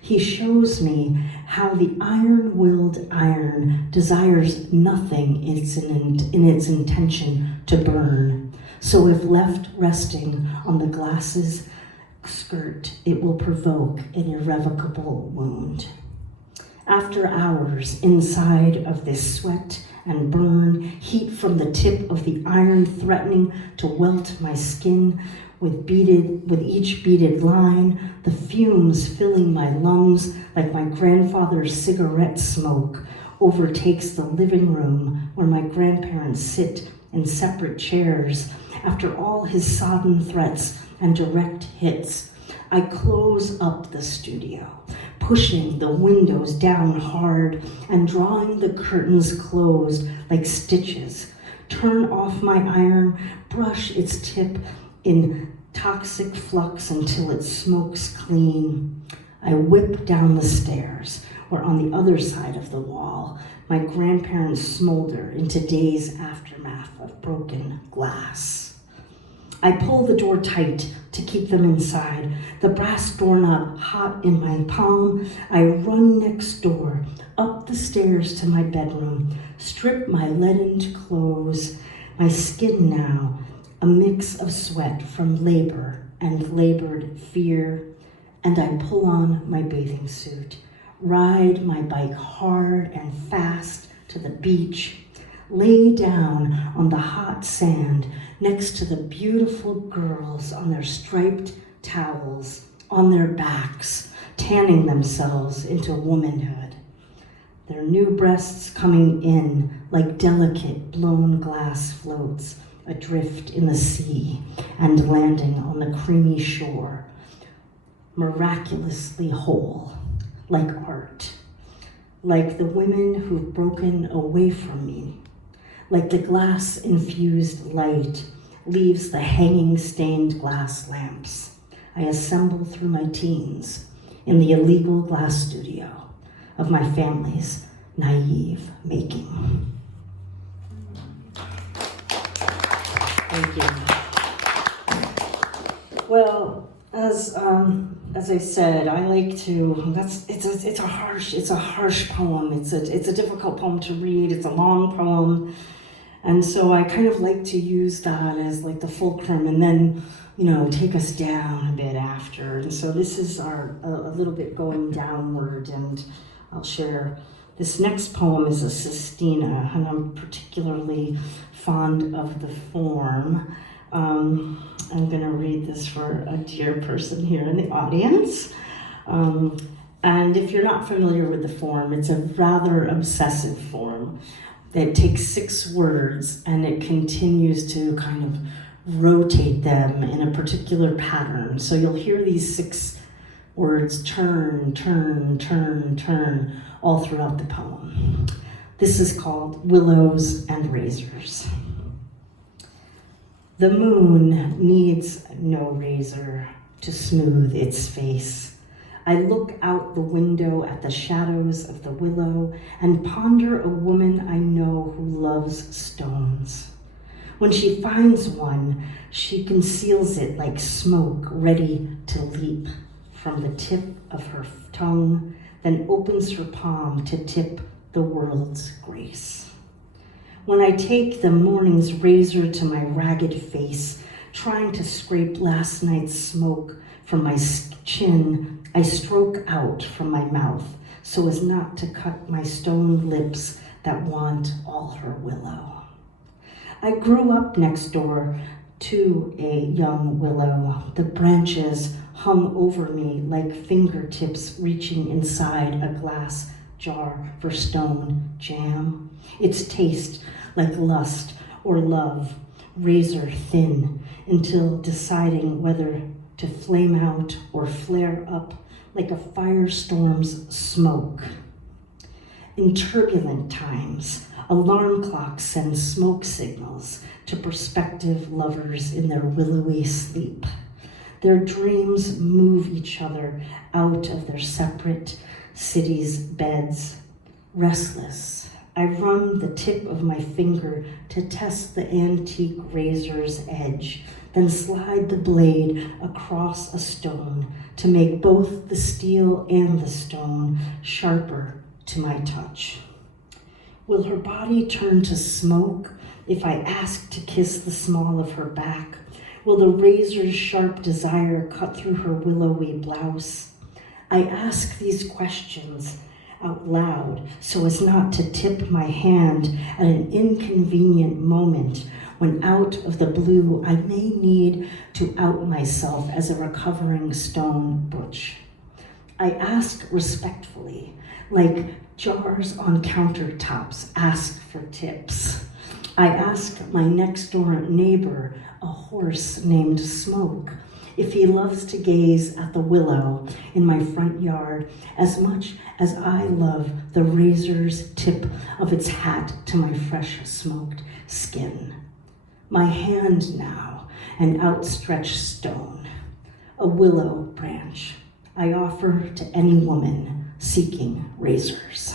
He shows me how the iron-willed iron desires nothing in its intention to burn. So if left resting on the glass's skirt, it will provoke an irrevocable wound. After hours inside of this sweat and burn, heat from the tip of the iron threatening to welt my skin with each beaded line, the fumes filling my lungs like my grandfather's cigarette smoke overtakes the living room where my grandparents sit in separate chairs after all his sodden threats and direct hits. I close up the studio, pushing the windows down hard and drawing the curtains closed like stitches. Turn off my iron, brush its tip in toxic flux until it smokes clean. I whip down the stairs, where on the other side of the wall, my grandparents smolder into days' aftermath of broken glass. I pull the door tight to keep them inside, the brass doorknob hot in my palm. I run next door, up the stairs to my bedroom, strip my leadened clothes, my skin now a mix of sweat from labor and labored fear, and I pull on my bathing suit, ride my bike hard and fast to the beach, lay down on the hot sand next to the beautiful girls on their striped towels, on their backs, tanning themselves into womanhood, their new breasts coming in like delicate blown glass floats adrift in the sea and landing on the creamy shore. miraculously whole, like art, like the women who've broken away from me, like the glass-infused light leaves the hanging stained glass lamps I assembled through my teens in the illegal glass studio of my family's naive making. Thank you. Well, as I said, I like to. It's a harsh poem. It's a difficult poem to read. It's a long poem, and so I kind of like to use that as like the fulcrum, and then take us down a bit after. And so this is a little bit going downward, and I'll share. This next poem is a sestina, and I'm particularly fond of the form. I'm going to read this for a dear person here in the audience. And if you're not familiar with the form, it's a rather obsessive form that takes 6 words and it continues to kind of rotate them in a particular pattern. So you'll hear these 6 words turn, turn, turn, turn all throughout the poem. This is called Willows and Razors. The moon needs no razor to smooth its face. I look out the window at the shadows of the willow and ponder a woman I know who loves stones. When she finds one, she conceals it like smoke ready to leap from the tip of her tongue, then opens her palm to tip the world's grace. When I take the morning's razor to my ragged face, trying to scrape last night's smoke from my chin, I stroke out from my mouth so as not to cut my stone lips that want all her willow. I grew up next door to a young willow. The branches hung over me like fingertips reaching inside a glass jar for stone jam. Its taste like lust or love, razor thin, until deciding whether to flame out or flare up like a firestorm's smoke. In turbulent times, alarm clocks send smoke signals to prospective lovers in their willowy sleep. Their dreams move each other out of their separate cities' beds. Restless, I run the tip of my finger to test the antique razor's edge, then slide the blade across a stone to make both the steel and the stone sharper to my touch. Will her body turn to smoke if I ask to kiss the small of her back? Will the razor's sharp desire cut through her willowy blouse? I ask these questions out loud so as not to tip my hand at an inconvenient moment when out of the blue I may need to out myself as a recovering stone butch. I ask respectfully, like jars on countertops ask for tips. I ask my next door neighbor, a horse named Smoke, if he loves to gaze at the willow in my front yard as much as I love the razor's tip of its hat to my fresh smoked skin. My hand now, an outstretched stone, a willow branch I offer to any woman seeking razors.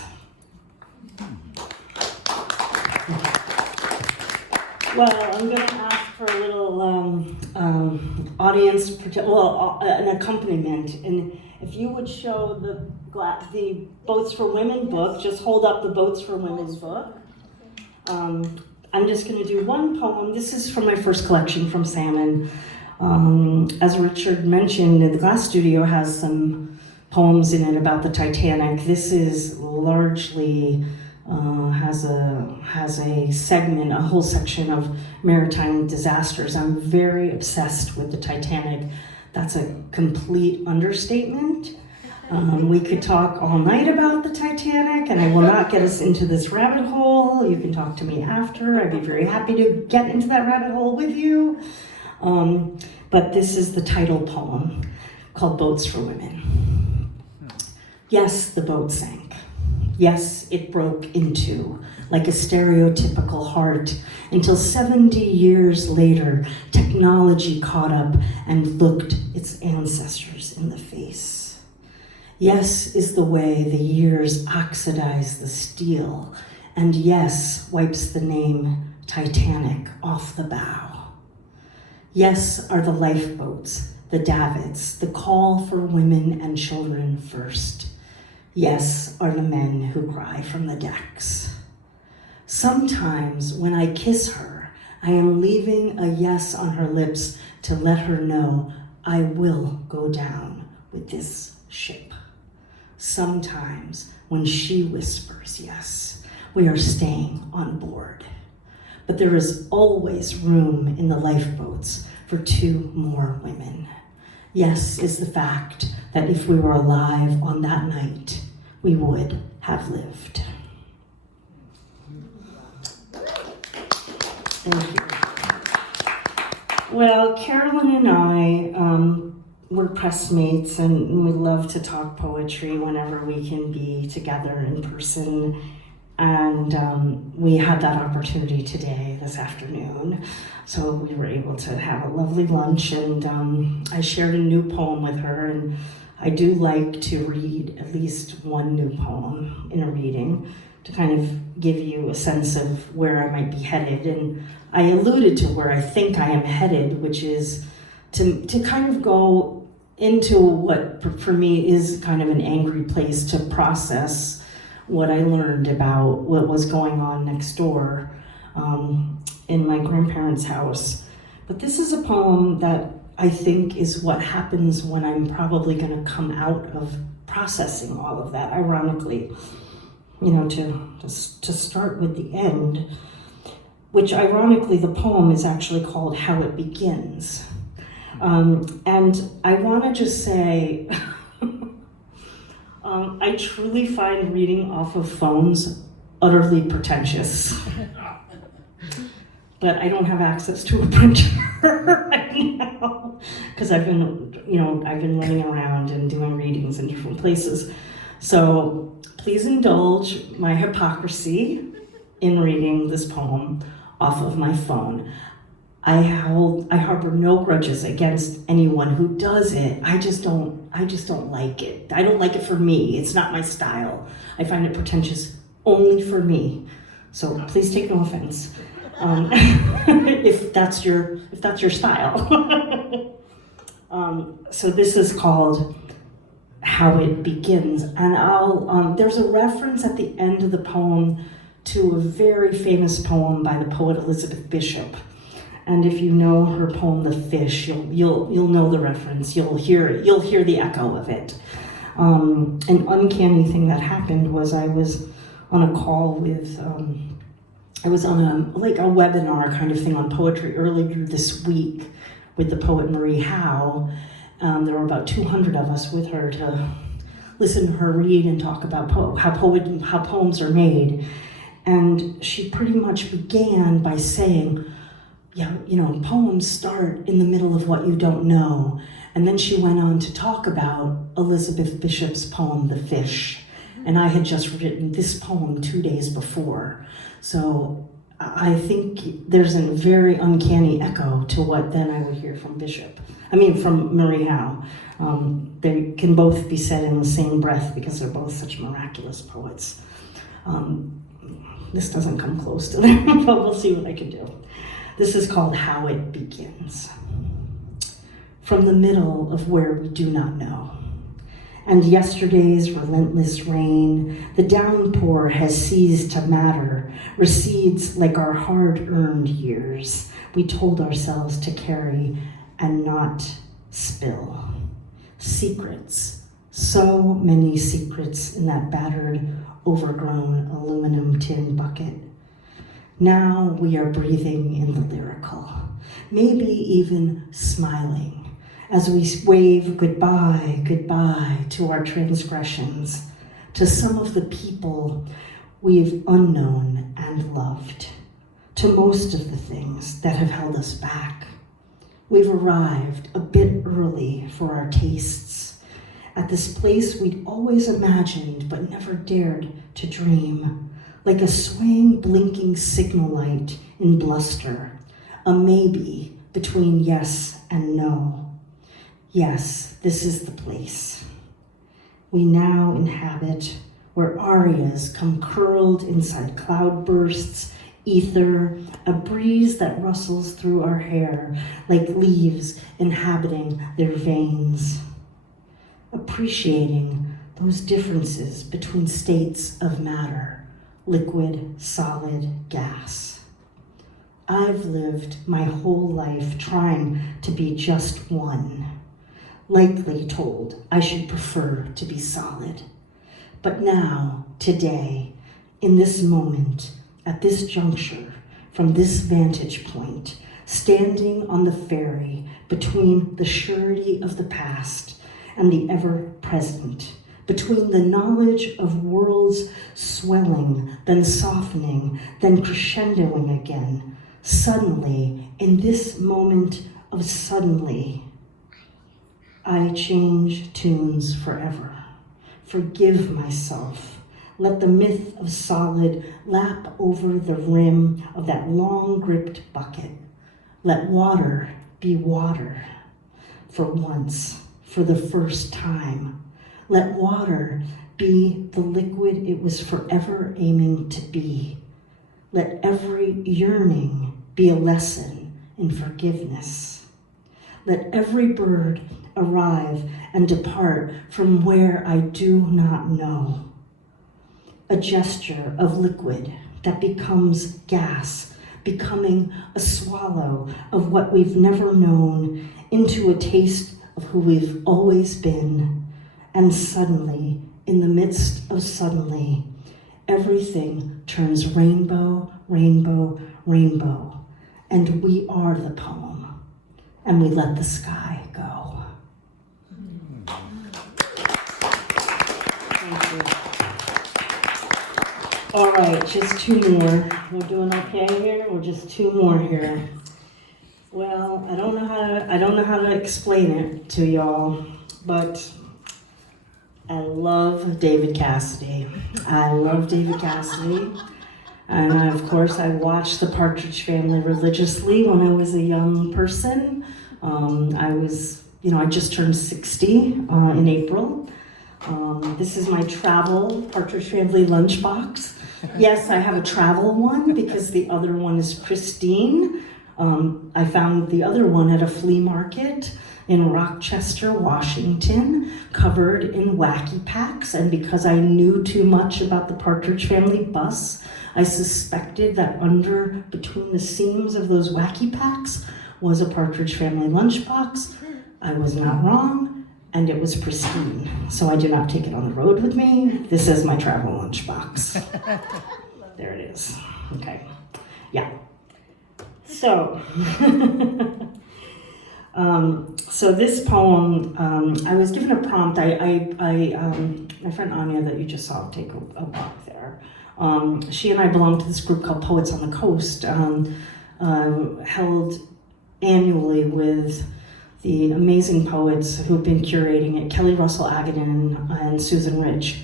Well, I'm going to ask for a little audience, an accompaniment. And if you would show the Boats for Women book, just hold up the Boats for Women book. I'm just going to do one poem. This is from my first collection from Salmon. As Richard mentioned, the Glass Studio has some poems in it about the Titanic. This is largely has a segment, a whole section of maritime disasters. I'm very obsessed with the Titanic. That's a complete understatement. We could talk all night about the Titanic, and I will not get us into this rabbit hole. You can talk to me after. I'd be very happy to get into that rabbit hole with you. But this is the title poem. called Boats for Women. Yes, the boat sank. Yes, it broke in two, like a stereotypical heart, until 70 years later, technology caught up and looked its ancestors in the face. Yes is the way the years oxidize the steel, and yes wipes the name Titanic off the bow. Yes are the lifeboats, the davits, the call for women and children first. Yes are the men who cry from the decks. Sometimes when I kiss her, I am leaving a yes on her lips to let her know I will go down with this ship. Sometimes when she whispers yes, we are staying on board. But there is always room in the lifeboats for 2 more women. Yes is the fact that if we were alive on that night, we would have lived. Thank you. Well, Carolyn and I, we're pressmates, and we love to talk poetry whenever we can be together in person. And we had that opportunity today, this afternoon. So we were able to have a lovely lunch, and I shared a new poem with her. And I do like to read at least one new poem in a reading to kind of give you a sense of where I might be headed. And I alluded to where I think I am headed, which is to kind of go into what for me is kind of an angry place to process what I learned about what was going on next door in my grandparents' house. But this is a poem that I think is what happens when I'm probably going to come out of processing all of that, ironically. You know, to start with the end, which ironically the poem is actually called How It Begins. And I want to just say, I truly find reading off of phones utterly pretentious. But I don't have access to a printer right now because I've been running around and doing readings in different places. So please indulge my hypocrisy in reading this poem off of my phone. I harbor no grudges against anyone who does it. I just don't like it. I don't like it for me. It's not my style. I find it pretentious only for me. So please take no offense. If that's your style. So this is called How It Begins, and there's a reference at the end of the poem to a very famous poem by the poet Elizabeth Bishop. And if you know her poem, The Fish, you'll know the reference. You'll hear the echo of it. An uncanny thing that happened was I was on a call with, I was on a webinar kind of thing on poetry earlier this week with the poet Marie Howe. There were about 200 of us with her to listen to her read and talk about how poems are made. And she pretty much began by saying, poems start in the middle of what you don't know. And then she went on to talk about Elizabeth Bishop's poem, The Fish. And I had just written this poem 2 days before. So I think there's a very uncanny echo to what then I would hear from from Marie Howe. They can both be said in the same breath because they're both such miraculous poets. This doesn't come close to them, but we'll see what I can do. This is called How It Begins. From the middle of where we do not know, and yesterday's relentless rain, the downpour has ceased to matter, recedes like our hard-earned years we told ourselves to carry and not spill. Secrets, so many secrets in that battered, overgrown aluminum tin bucket. Now we are breathing in the lyrical, maybe even smiling, as we wave goodbye, goodbye to our transgressions, to some of the people we've unknown and loved, to most of the things that have held us back. We've arrived a bit early for our tastes at this place we'd always imagined but never dared to dream, like a swaying, blinking signal light in bluster, a maybe between yes and no. Yes, this is the place we now inhabit, where arias come curled inside cloudbursts, ether, a breeze that rustles through our hair like leaves inhabiting their veins. Appreciating those differences between states of matter, liquid, solid, gas. I've lived my whole life trying to be just one, likely told I should prefer to be solid. But now, today, in this moment, at this juncture, from this vantage point, standing on the ferry between the surety of the past and the ever-present, between the knowledge of worlds swelling, then softening, then crescendoing again, suddenly, in this moment of suddenly, I change tunes forever. Forgive myself. Let the myth of solid lap over the rim of that long-gripped bucket. Let water be water. For once, for the first time. Let water be the liquid it was forever aiming to be. Let every yearning be a lesson in forgiveness. Let every bird arrive and depart from where I do not know. A gesture of liquid that becomes gas, becoming a swallow of what we've never known into a taste of who we've always been. And suddenly, in the midst of suddenly, everything turns rainbow, rainbow, rainbow. And we are the poem, and we let the sky go. Thank you. All right, just two more. We're doing okay here? We're just two more here. Well, I don't know how to explain it to y'all, but I love David Cassidy. I love David Cassidy. And of course, I watched the Partridge Family religiously when I was a young person. I just turned 60 in April. This is my travel Partridge Family lunchbox. Yes, I have a travel one because the other one is pristine. I found the other one at a flea market in Rochester, Washington, covered in wacky packs. And because I knew too much about the Partridge Family bus, I suspected that between the seams of those wacky packs was a Partridge Family lunchbox. I was not wrong, and it was pristine. So I do not take it on the road with me. This is my travel lunchbox. There it is. Okay. Yeah. So, so this poem, I was given a prompt. My friend Anya that you just saw take a walk there. She and I belong to this group called Poets on the Coast, held annually with the amazing poets who've been curating it, Kelly Russell Agadan and Susan Rich.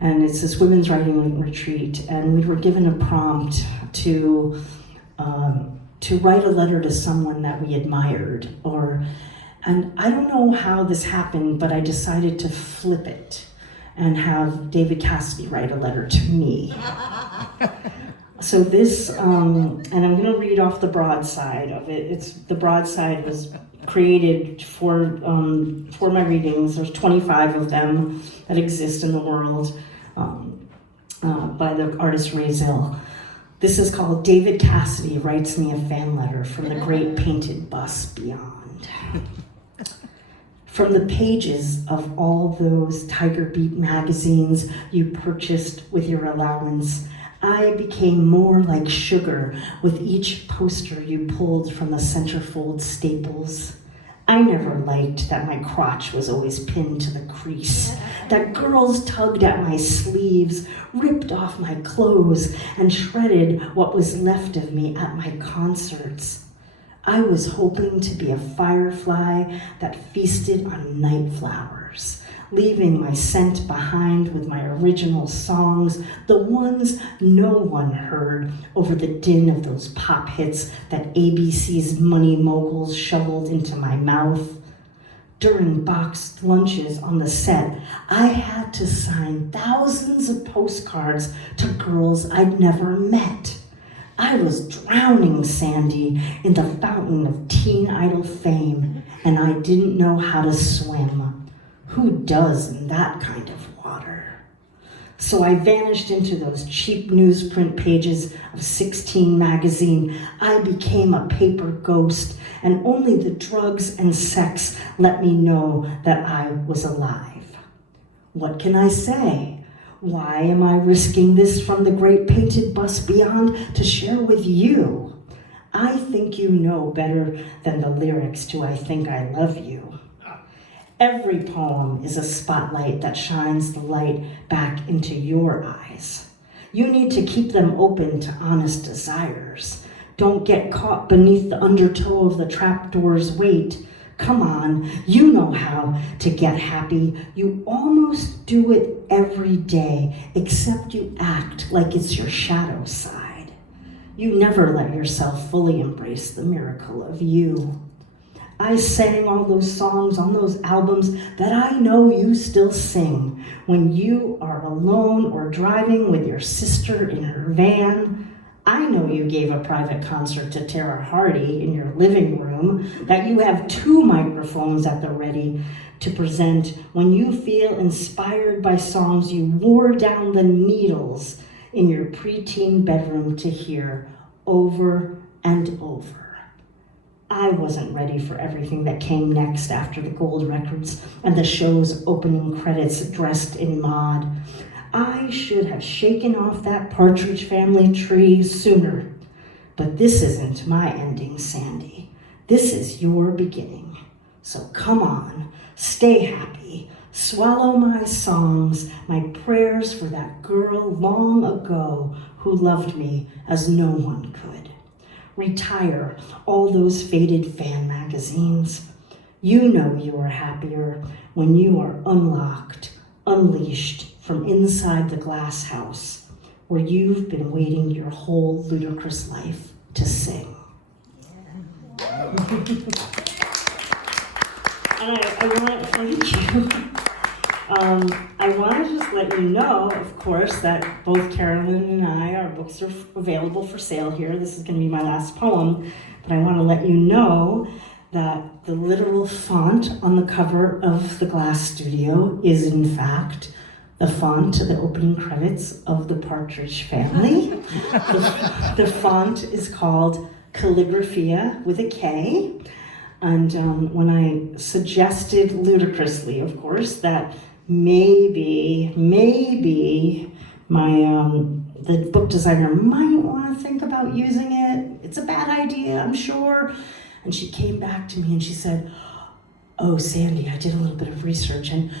And it's this women's writing retreat. And we were given a prompt to write a letter to someone that we admired. And I don't know how this happened, but I decided to flip it and have David Cassidy write a letter to me. So this, and I'm gonna read off the broadside of it. The broadside was created for my readings. There's 25 of them that exist in the world by the artist Ray Zill. This is called David Cassidy Writes Me a Fan Letter from the Great Painted Bus Beyond. From the pages of all those Tiger Beat magazines you purchased with your allowance, I became more like sugar with each poster you pulled from the centerfold staples. I never liked that my crotch was always pinned to the crease, that girls tugged at my sleeves, ripped off my clothes, and shredded what was left of me at my concerts. I was hoping to be a firefly that feasted on night flowers, leaving my scent behind with my original songs, the ones no one heard over the din of those pop hits that ABC's money moguls shoveled into my mouth. During boxed lunches on the set, I had to sign thousands of postcards to girls I'd never met. I was drowning Sandy in the fountain of teen idol fame, and I didn't know how to swim. Who does in that kind of water? So I vanished into those cheap newsprint pages of 16 magazine. I became a paper ghost, and only the drugs and sex let me know that I was alive. What can I say? Why am I risking this from the great painted bus beyond to share with you? I think you know better than the lyrics to I Think I Love You. Every poem is a spotlight that shines the light back into your eyes. You need to keep them open to honest desires. Don't get caught beneath the undertow of the trapdoor's weight. Come on, you know how to get happy. You almost do it every day, except you act like it's your shadow side. You never let yourself fully embrace the miracle of you. I sang all those songs on those albums that I know you still sing when you are alone or driving with your sister in her van. I know you gave a private concert to Tara Hardy in your living room, that you have 2 microphones at the ready to present when you feel inspired by songs you wore down the needles in your preteen bedroom to hear over and over. I wasn't ready for everything that came next after the gold records and the show's opening credits dressed in mod. I should have shaken off that Partridge Family tree sooner. But this isn't my ending, Sandy. This is your beginning. So come on, stay happy. Swallow my songs, my prayers for that girl long ago who loved me as no one could. Retire all those faded fan magazines. You know you are happier when you are unlocked, unleashed from inside the glass house where you've been waiting your whole ludicrous life to sing. And I want to thank you. I want to just let you know, of course, that both Carolyn and I, our books are available for sale here. This is going to be my last poem, but I want to let you know that the literal font on the cover of the Glass Studio is, in fact, the font to the opening credits of the Partridge Family. The font is called Calligraphia with a K. And when I suggested ludicrously, of course, that maybe the book designer might want to think about using it. It's a bad idea, I'm sure. And she came back to me and she said, "Oh, Sandy, I did a little bit of research, and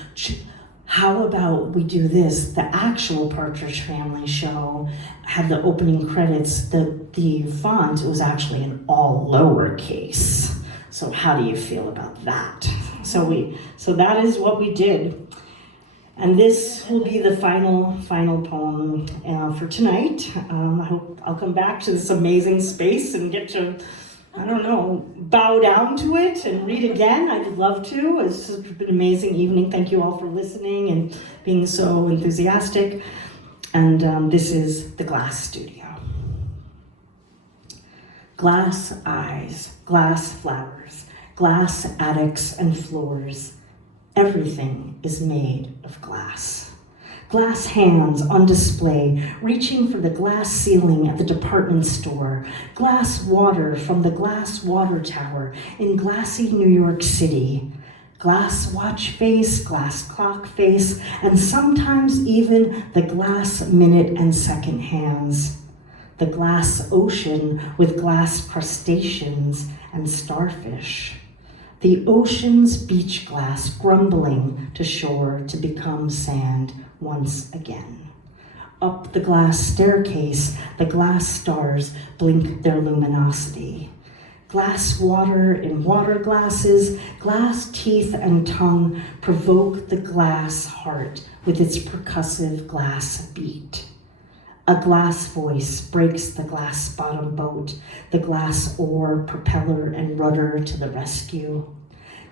how about we do this? The actual Partridge Family show had the opening credits, the font was actually in all lowercase. So how do you feel about that?" So that is what we did. And this will be the final poem for tonight. I hope I'll come back to this amazing space and get to, I don't know, bow down to it and read again. I would love to. It's been an amazing evening. Thank you all for listening and being so enthusiastic. And this is the Glass Studio. Glass eyes, glass flowers, glass attics and floors. Everything is made of glass. Glass hands on display, reaching for the glass ceiling at the department store. Glass water from the glass water tower in glassy New York City. Glass watch face, glass clock face, and sometimes even the glass minute and second hands. The glass ocean with glass crustaceans and starfish. The ocean's beach glass grumbling to shore to become sand once again. Up the glass staircase, the glass stars blink their luminosity. Glass water in water glasses, glass teeth and tongue provoke the glass heart with its percussive glass beat. A glass voice breaks the glass bottom boat, the glass oar, propeller, and rudder to the rescue.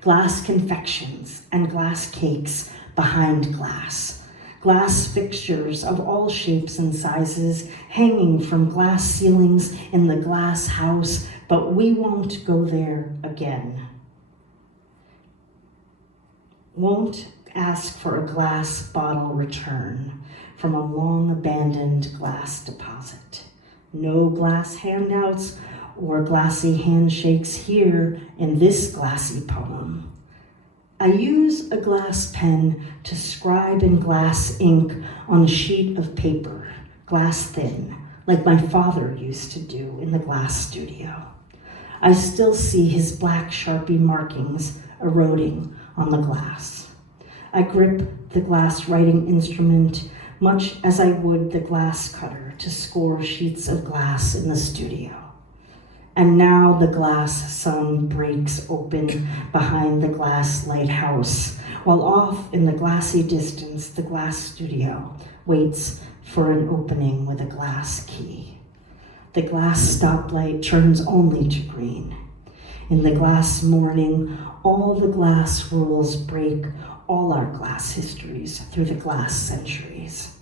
Glass confections and glass cakes behind glass. Glass fixtures of all shapes and sizes hanging from glass ceilings in the glass house, but we won't go there again. Won't ask for a glass bottle return from a long abandoned glass deposit. No glass handouts or glassy handshakes here in this glassy poem. I use a glass pen to scribe in glass ink on a sheet of paper, glass thin, like my father used to do in the glass studio. I still see his black Sharpie markings eroding on the glass. I grip the glass writing instrument much as I would the glass cutter to score sheets of glass in the studio. And now the glass sun breaks open behind the glass lighthouse, while off in the glassy distance, the glass studio waits for an opening with a glass key. The glass stoplight turns only to green. In the glass morning, all the glass rules break all our glass histories through the glass centuries.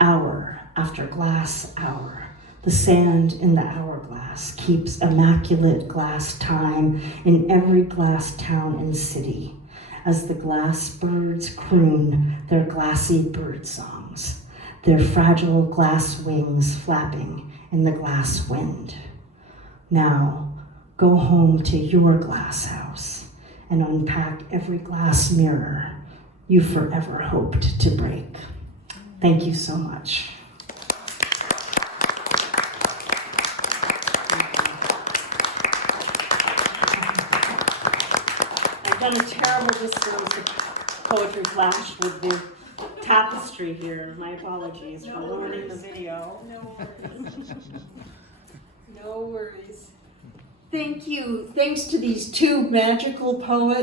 Hour after glass hour, the sand in the hourglass keeps immaculate glass time in every glass town and city as the glass birds croon their glassy bird songs, their fragile glass wings flapping in the glass wind. Now, go home to your glass house and unpack every glass mirror you forever hoped to break. Thank you so much. I've done a terrible disservice to Poetry Flash with the tapestry here. My apologies for ruining the video. No worries. No worries. Thank you. Thanks to these two magical poets.